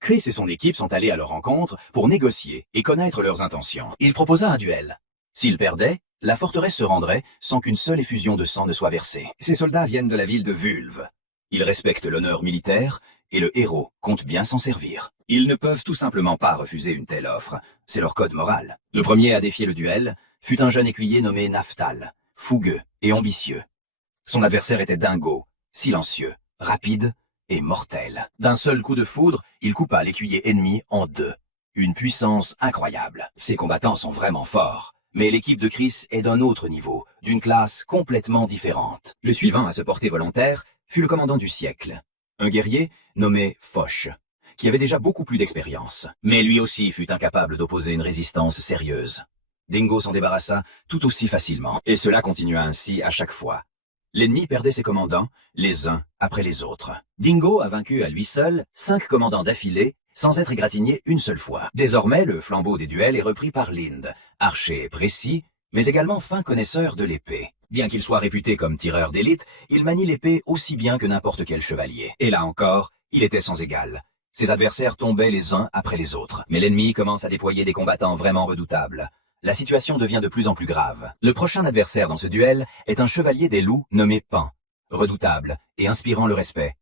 Chris et son équipe sont allés à leur rencontre pour négocier et connaître leurs intentions. Il proposa un duel. S'il perdait, la forteresse se rendrait sans qu'une seule effusion de sang ne soit versée. Ces soldats viennent de la ville de Vulve. Ils respectent l'honneur militaire et le héros compte bien s'en servir. Ils ne peuvent tout simplement pas refuser une telle offre. C'est leur code moral. Le premier à défier le duel fut un jeune écuyer nommé Naftal, fougueux et ambitieux. Son adversaire était dingo, silencieux, rapide et mortel. D'un seul coup de foudre, il coupa l'écuyer ennemi en deux. Une puissance incroyable. Ces combattants sont vraiment forts. Mais l'équipe de Chris est d'un autre niveau, d'une classe complètement différente. Le suivant à se porter volontaire fut le commandant du siècle, un guerrier nommé Foch, qui avait déjà beaucoup plus d'expérience. Mais lui aussi fut incapable d'opposer une résistance sérieuse. Dingo s'en débarrassa tout aussi facilement, et cela continua ainsi à chaque fois. L'ennemi perdait ses commandants, les uns après les autres. Dingo a vaincu à lui seul 5 commandants d'affilée, sans être égratigné une seule fois. Désormais, le flambeau des duels est repris par Lind, archer précis, mais également fin connaisseur de l'épée. Bien qu'il soit réputé comme tireur d'élite, il manie l'épée aussi bien que n'importe quel chevalier. Et là encore, il était sans égal. Ses adversaires tombaient les uns après les autres. Mais l'ennemi commence à déployer des combattants vraiment redoutables. La situation devient de plus en plus grave. Le prochain adversaire dans ce duel est un chevalier des loups nommé Pan, redoutable et inspirant le respect.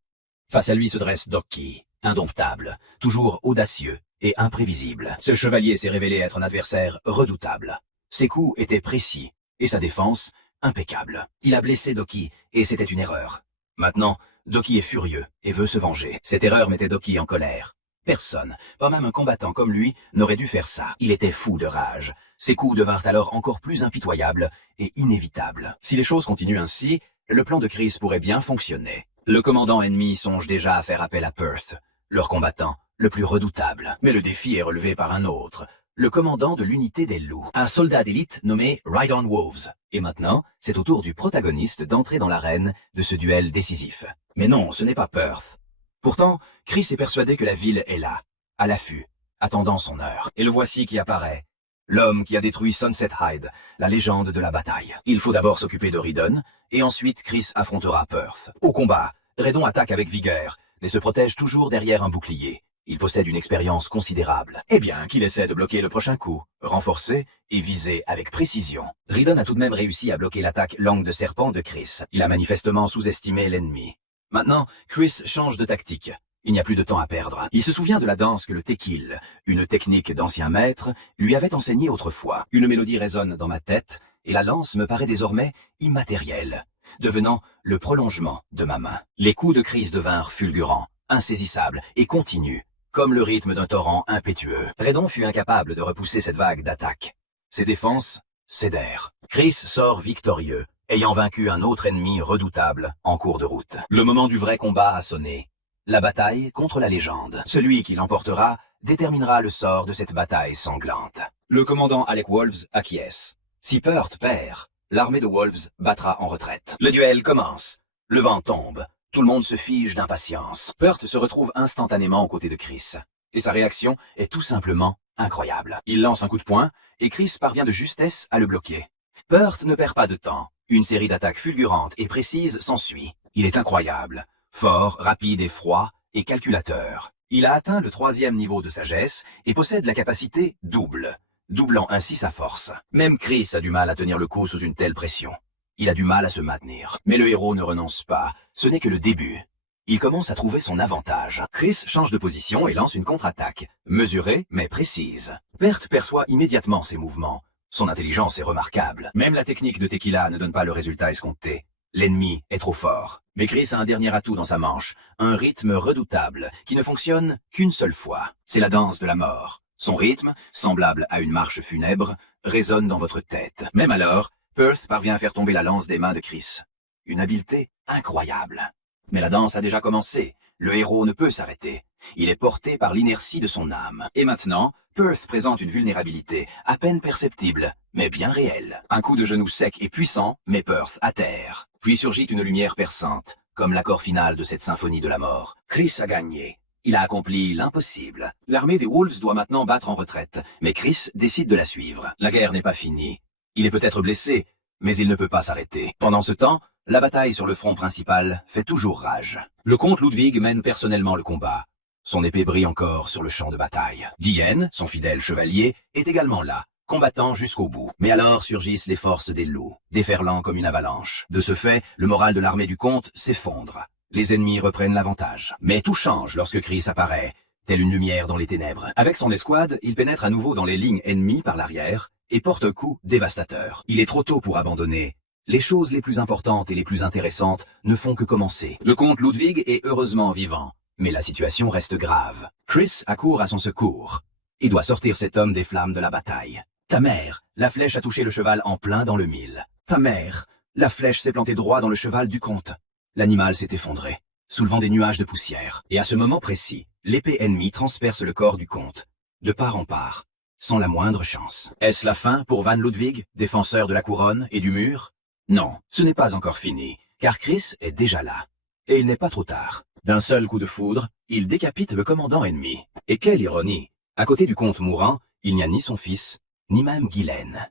Face à lui se dresse Doki, indomptable, toujours audacieux et imprévisible. Ce chevalier s'est révélé être un adversaire redoutable. Ses coups étaient précis et sa défense impeccable. Il a blessé Doki et c'était une erreur. Maintenant, Doki est furieux et veut se venger. Cette erreur mettait Doki en colère. Personne, pas même un combattant comme lui, n'aurait dû faire ça. Il était fou de rage. Ses coups devinrent alors encore plus impitoyables et inévitables. Si les choses continuent ainsi, le plan de Chris pourrait bien fonctionner. Le commandant ennemi songe déjà à faire appel à Perth, leur combattant le plus redoutable. Mais le défi est relevé par un autre, le commandant de l'unité des loups, un soldat d'élite nommé Rydon Wolves. Et maintenant, c'est au tour du protagoniste d'entrer dans l'arène de ce duel décisif. Mais non, ce n'est pas Perth. Pourtant, Chris est persuadé que la ville est là, à l'affût, attendant son heure. Et le voici qui apparaît. L'homme qui a détruit Sunset Hyde, la légende de la bataille. Il faut d'abord s'occuper de Rydon, et ensuite Chris affrontera Perth. Au combat, Rydon attaque avec vigueur, mais se protège toujours derrière un bouclier. Il possède une expérience considérable. Eh bien, qu'il essaie de bloquer le prochain coup, renforcer et viser avec précision. Rydon a tout de même réussi à bloquer l'attaque langue de serpent de Chris. Il a manifestement sous-estimé l'ennemi. Maintenant, Chris change de tactique. Il n'y a plus de temps à perdre. Il se souvient de la danse que le tekil, une technique d'ancien maître, lui avait enseignée autrefois. Une mélodie résonne dans ma tête, et la lance me paraît désormais immatérielle, devenant le prolongement de ma main. Les coups de Chris devinrent fulgurants, insaisissables et continus, comme le rythme d'un torrent impétueux. Rydon fut incapable de repousser cette vague d'attaque. Ses défenses cédèrent. Chris sort victorieux, ayant vaincu un autre ennemi redoutable en cours de route. Le moment du vrai combat a sonné. La bataille contre la légende. Celui qui l'emportera déterminera le sort de cette bataille sanglante. Le commandant Alec Wolves acquiesce. Si Perth perd, l'armée de Wolves battra en retraite. Le duel commence. Le vent tombe. Tout le monde se fige d'impatience. Perth se retrouve instantanément aux côtés de Chris. Et sa réaction est tout simplement incroyable. Il lance un coup de poing, et Chris parvient de justesse à le bloquer. Perth ne perd pas de temps. Une série d'attaques fulgurantes et précises s'ensuit. Il est incroyable. Fort, rapide et froid, et calculateur. Il a atteint le 3e niveau de sagesse et possède la capacité double, doublant ainsi sa force. Même Chris a du mal à tenir le coup sous une telle pression. Il a du mal à se maintenir. Mais le héros ne renonce pas, ce n'est que le début. Il commence à trouver son avantage. Chris change de position et lance une contre-attaque, mesurée mais précise. Perth perçoit immédiatement ses mouvements. Son intelligence est remarquable. Même la technique de Tequila ne donne pas le résultat escompté. L'ennemi est trop fort. Mais Chris a un dernier atout dans sa manche, un rythme redoutable qui ne fonctionne qu'une seule fois. C'est la danse de la mort. Son rythme, semblable à une marche funèbre, résonne dans votre tête. Même alors, Perth parvient à faire tomber la lance des mains de Chris. Une habileté incroyable. Mais la danse a déjà commencé. Le héros ne peut s'arrêter. Il est porté par l'inertie de son âme. Et maintenant, Perth présente une vulnérabilité à peine perceptible, mais bien réelle. Un coup de genou sec et puissant met Perth à terre. Puis surgit une lumière perçante, comme l'accord final de cette symphonie de la mort. Chris a gagné. Il a accompli l'impossible. L'armée des Wolves doit maintenant battre en retraite, mais Chris décide de la suivre. La guerre n'est pas finie. Il est peut-être blessé, mais il ne peut pas s'arrêter. Pendant ce temps, la bataille sur le front principal fait toujours rage. Le comte Ludwig mène personnellement le combat. Son épée brille encore sur le champ de bataille. Guyen, son fidèle chevalier, est également là, combattant jusqu'au bout. Mais alors surgissent les forces des loups, déferlant comme une avalanche. De ce fait, le moral de l'armée du comte s'effondre. Les ennemis reprennent l'avantage. Mais tout change lorsque Chris apparaît, telle une lumière dans les ténèbres. Avec son escouade, il pénètre à nouveau dans les lignes ennemies par l'arrière et porte un coup dévastateur. Il est trop tôt pour abandonner. Les choses les plus importantes et les plus intéressantes ne font que commencer. Le comte Ludwig est heureusement vivant, mais la situation reste grave. Chris accourt à son secours. Il doit sortir cet homme des flammes de la bataille. Ta mère, la flèche a touché le cheval en plein dans le mille. Ta mère, la flèche s'est plantée droit dans le cheval du comte. L'animal s'est effondré, soulevant des nuages de poussière. Et à ce moment précis, l'épée ennemie transperce le corps du comte, de part en part, sans la moindre chance. Est-ce la fin pour Van Ludwig, défenseur de la couronne et du mur? Non, ce n'est pas encore fini, car Chris est déjà là. Et il n'est pas trop tard. D'un seul coup de foudre, il décapite le commandant ennemi. Et quelle ironie! À côté du comte mourant, il n'y a ni son fils, ni même Guylaine.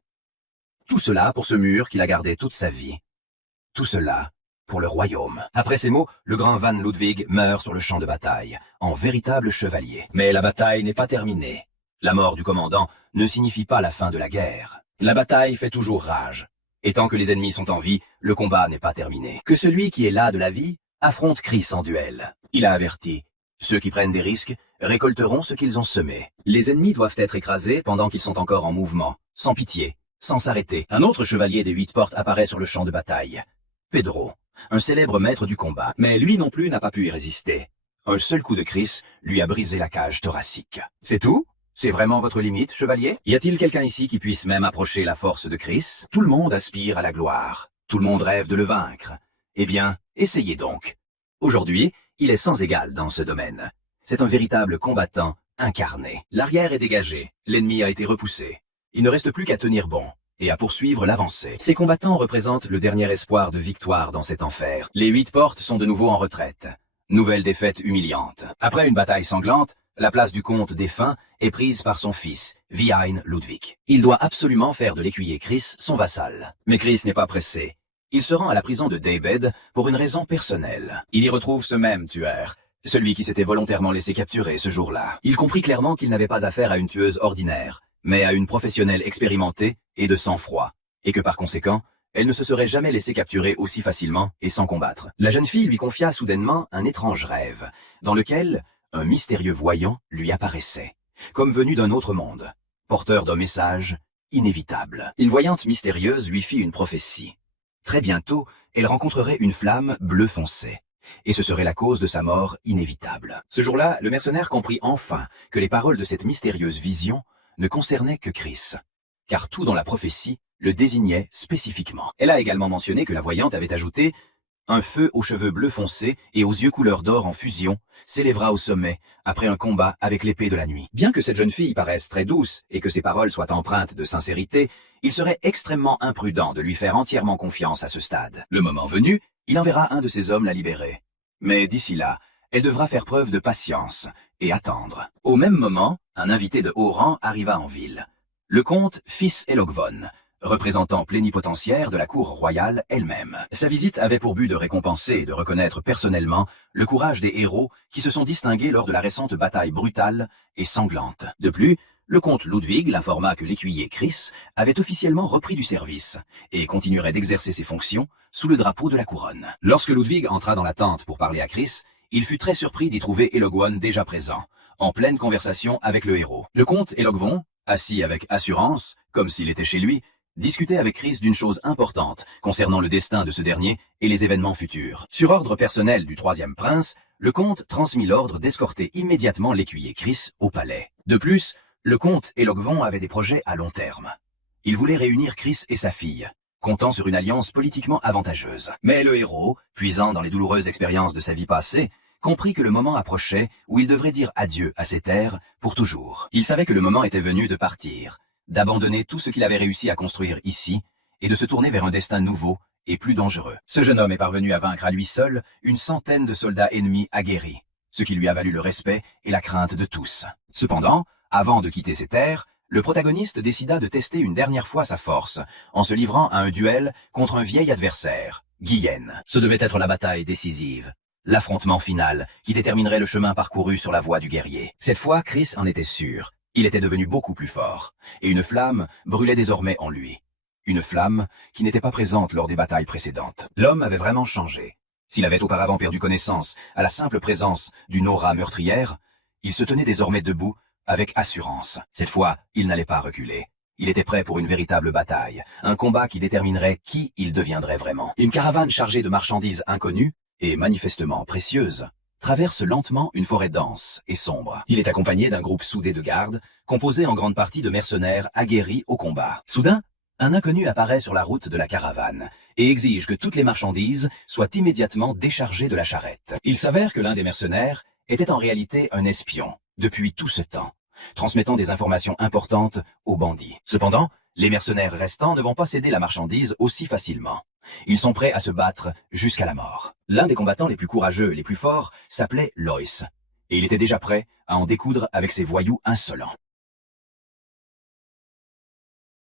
Tout cela pour ce mur qu'il a gardé toute sa vie. Tout cela pour le royaume. Après ces mots, le grand Van Ludwig meurt sur le champ de bataille, en véritable chevalier. Mais la bataille n'est pas terminée. La mort du commandant ne signifie pas la fin de la guerre. La bataille fait toujours rage. Et tant que les ennemis sont en vie, le combat n'est pas terminé. Que celui qui est là de la vie affronte Chris en duel. Il a averti. Ceux qui prennent des risques récolteront ce qu'ils ont semé. Les ennemis doivent être écrasés pendant qu'ils sont encore en mouvement, sans pitié, sans s'arrêter. Un autre chevalier des 8 portes apparaît sur le champ de bataille. Pedro, un célèbre maître du combat. Mais lui non plus n'a pas pu y résister. Un seul coup de Chris lui a brisé la cage thoracique. C'est tout? C'est vraiment votre limite, chevalier? Y a-t-il quelqu'un ici qui puisse même approcher la force de Chris? Tout le monde aspire à la gloire. Tout le monde rêve de le vaincre. Eh bien, essayez donc. Aujourd'hui, il est sans égal dans ce domaine. C'est un véritable combattant incarné. L'arrière est dégagé, l'ennemi a été repoussé. Il ne reste plus qu'à tenir bon et à poursuivre l'avancée. Ces combattants représentent le dernier espoir de victoire dans cet enfer. Les 8 portes sont de nouveau en retraite. Nouvelle défaite humiliante. Après une bataille sanglante, la place du comte défunt est prise par son fils, Wieyn Ludwig. Il doit absolument faire de l'écuyer Chris son vassal. Mais Chris n'est pas pressé. Il se rend à la prison de Daybed pour une raison personnelle. Il y retrouve ce même tueur, celui qui s'était volontairement laissé capturer ce jour-là. Il comprit clairement qu'il n'avait pas affaire à une tueuse ordinaire, mais à une professionnelle expérimentée et de sang-froid, et que par conséquent, elle ne se serait jamais laissée capturer aussi facilement et sans combattre. La jeune fille lui confia soudainement un étrange rêve, dans lequel un mystérieux voyant lui apparaissait, comme venu d'un autre monde, porteur d'un message inévitable. Une voyante mystérieuse lui fit une prophétie. Très bientôt, elle rencontrerait une flamme bleu foncé, et ce serait la cause de sa mort inévitable. Ce jour-là, le mercenaire comprit enfin que les paroles de cette mystérieuse vision ne concernaient que Chris, car tout dans la prophétie le désignait spécifiquement. Elle a également mentionné que la voyante avait ajouté « Un feu aux cheveux bleus foncés et aux yeux couleur d'or en fusion s'élèvera au sommet après un combat avec l'épée de la nuit. » Bien que cette jeune fille paraisse très douce et que ses paroles soient empreintes de sincérité, il serait extrêmement imprudent de lui faire entièrement confiance à ce stade. Le moment venu, il enverra un de ses hommes la libérer. Mais d'ici là, elle devra faire preuve de patience et attendre. Au même moment, un invité de haut rang arriva en ville. Le comte Fils Elogvon, représentant plénipotentiaire de la cour royale elle-même. Sa visite avait pour but de récompenser et de reconnaître personnellement le courage des héros qui se sont distingués lors de la récente bataille brutale et sanglante. De plus, le comte Ludwig l'informa que l'écuyer Chris avait officiellement repris du service et continuerait d'exercer ses fonctions sous le drapeau de la couronne. Lorsque Ludwig entra dans la tente pour parler à Chris, Il fut très surpris d'y trouver Eloguon déjà présent, en pleine conversation avec le héros. Le comte Eloguon, assis avec assurance, comme s'il était chez lui, discutait avec Chris d'une chose importante concernant le destin de ce dernier et les événements futurs. Sur ordre personnel du troisième prince, le comte transmit l'ordre d'escorter immédiatement l'écuyer Chris au palais. De plus, le comte Eloguon avait des projets à long terme. Il voulait réunir Chris et sa fille, comptant sur une alliance politiquement avantageuse. Mais le héros, puisant dans les douloureuses expériences de sa vie passée, comprit que le moment approchait où il devrait dire adieu à ses terres pour toujours. Il savait que le moment était venu de partir, d'abandonner tout ce qu'il avait réussi à construire ici et de se tourner vers un destin nouveau et plus dangereux. Ce jeune homme est parvenu à vaincre à lui seul une centaine de soldats ennemis aguerris, ce qui lui a valu le respect et la crainte de tous. Cependant, avant de quitter ses terres, le protagoniste décida de tester une dernière fois sa force, en se livrant à un duel contre un vieil adversaire, Guyenne. Ce devait être la bataille décisive, l'affrontement final qui déterminerait le chemin parcouru sur la voie du guerrier. Cette fois, Chris en était sûr. Il était devenu beaucoup plus fort, et une flamme brûlait désormais en lui. Une flamme qui n'était pas présente lors des batailles précédentes. L'homme avait vraiment changé. S'il avait auparavant perdu connaissance à la simple présence d'une aura meurtrière, il se tenait désormais debout avec assurance. Cette fois, il n'allait pas reculer. Il était prêt pour une véritable bataille, un combat qui déterminerait qui il deviendrait vraiment. Une caravane chargée de marchandises inconnues, et manifestement précieuses, traverse lentement une forêt dense et sombre. Il est accompagné d'un groupe soudé de gardes, composé en grande partie de mercenaires aguerris au combat. Soudain, un inconnu apparaît sur la route de la caravane et exige que toutes les marchandises soient immédiatement déchargées de la charrette. Il s'avère que l'un des mercenaires était en réalité un espion, depuis tout ce temps, transmettant des informations importantes aux bandits. Cependant, les mercenaires restants ne vont pas céder la marchandise aussi facilement. Ils sont prêts à se battre jusqu'à la mort. L'un des combattants les plus courageux et les plus forts s'appelait Lois, et il était déjà prêt à en découdre avec ces voyous insolents.